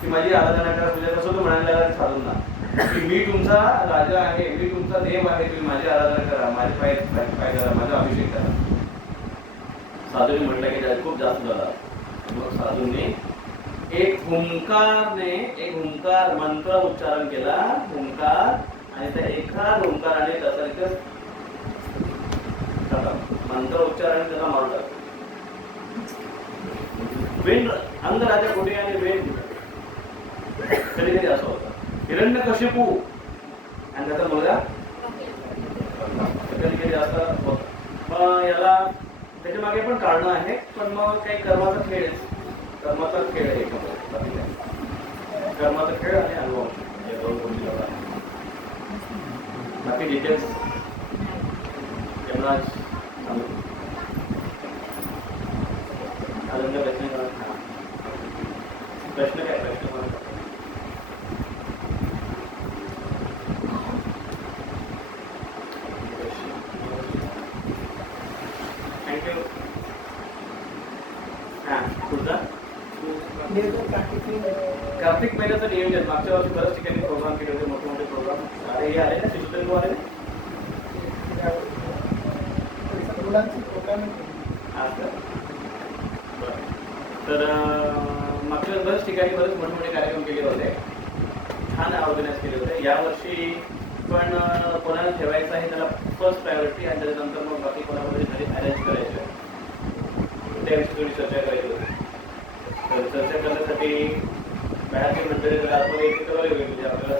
की माझी आराधना करा, पूजा करा. तो म्हणायला लागला साधूंना की मी तुमचा राजा आहे, मी तुमचा देव आहे, तुम्ही माझी आराधना करा, माझे पाय करा, माझा अभिषेक करा. साधूंनी म्हटलं की खूप जास्त झाला. मग साधूंनी एक हुंकार मंत्र उच्चारण केला, हुंकार, आणि त्या एका ओंकाराने त्याचा मंत्र उच्चारण त्याला मारून टाकलं. वेण अंग राजा कोणी आणि वेण कधी कधी असं होतं. हिरण्यकशिपू आणि त्याचा मुलगा कधी कधी असं होतं. मग याला त्याच्या मागे पण कारणं आहेत, पण मग काही कर्माचा खेळ आहे. कर्माचा खेळ आणि अनुभव या दोन गोष्टी आहे. बाकी डिटेल्स यमराज अजून प्रश्न काय प्रश्न कार्तिक महिन्याचं नियोजन मागच्या वर्षी बऱ्याच ठिकाणी प्रोग्राम केले होते, मोठे मोठे प्रोग्राम. अरे हे आले ना शिवतरी आले मुलांची प्रोग्राम आज का? बरं. तर मागच्या वेळेस बऱ्याच ठिकाणी बरेच मोठे मोठे कार्यक्रम केले होते, छान ऑर्गनाईज केले होते. यावर्षी पण कोणाला ठेवायचं आहे त्याला फर्स्ट प्रायोरिटी आणि त्याच्यानंतर मग बाकी कोणामध्ये घरी अरेंज करायचं आहे त्याविषयी थोडी चर्चा करायची होती. तर चर्चा करण्यासाठी बाहेरची मंडळी जर आतमध्ये येते तर बरे होईल, म्हणजे आपल्याला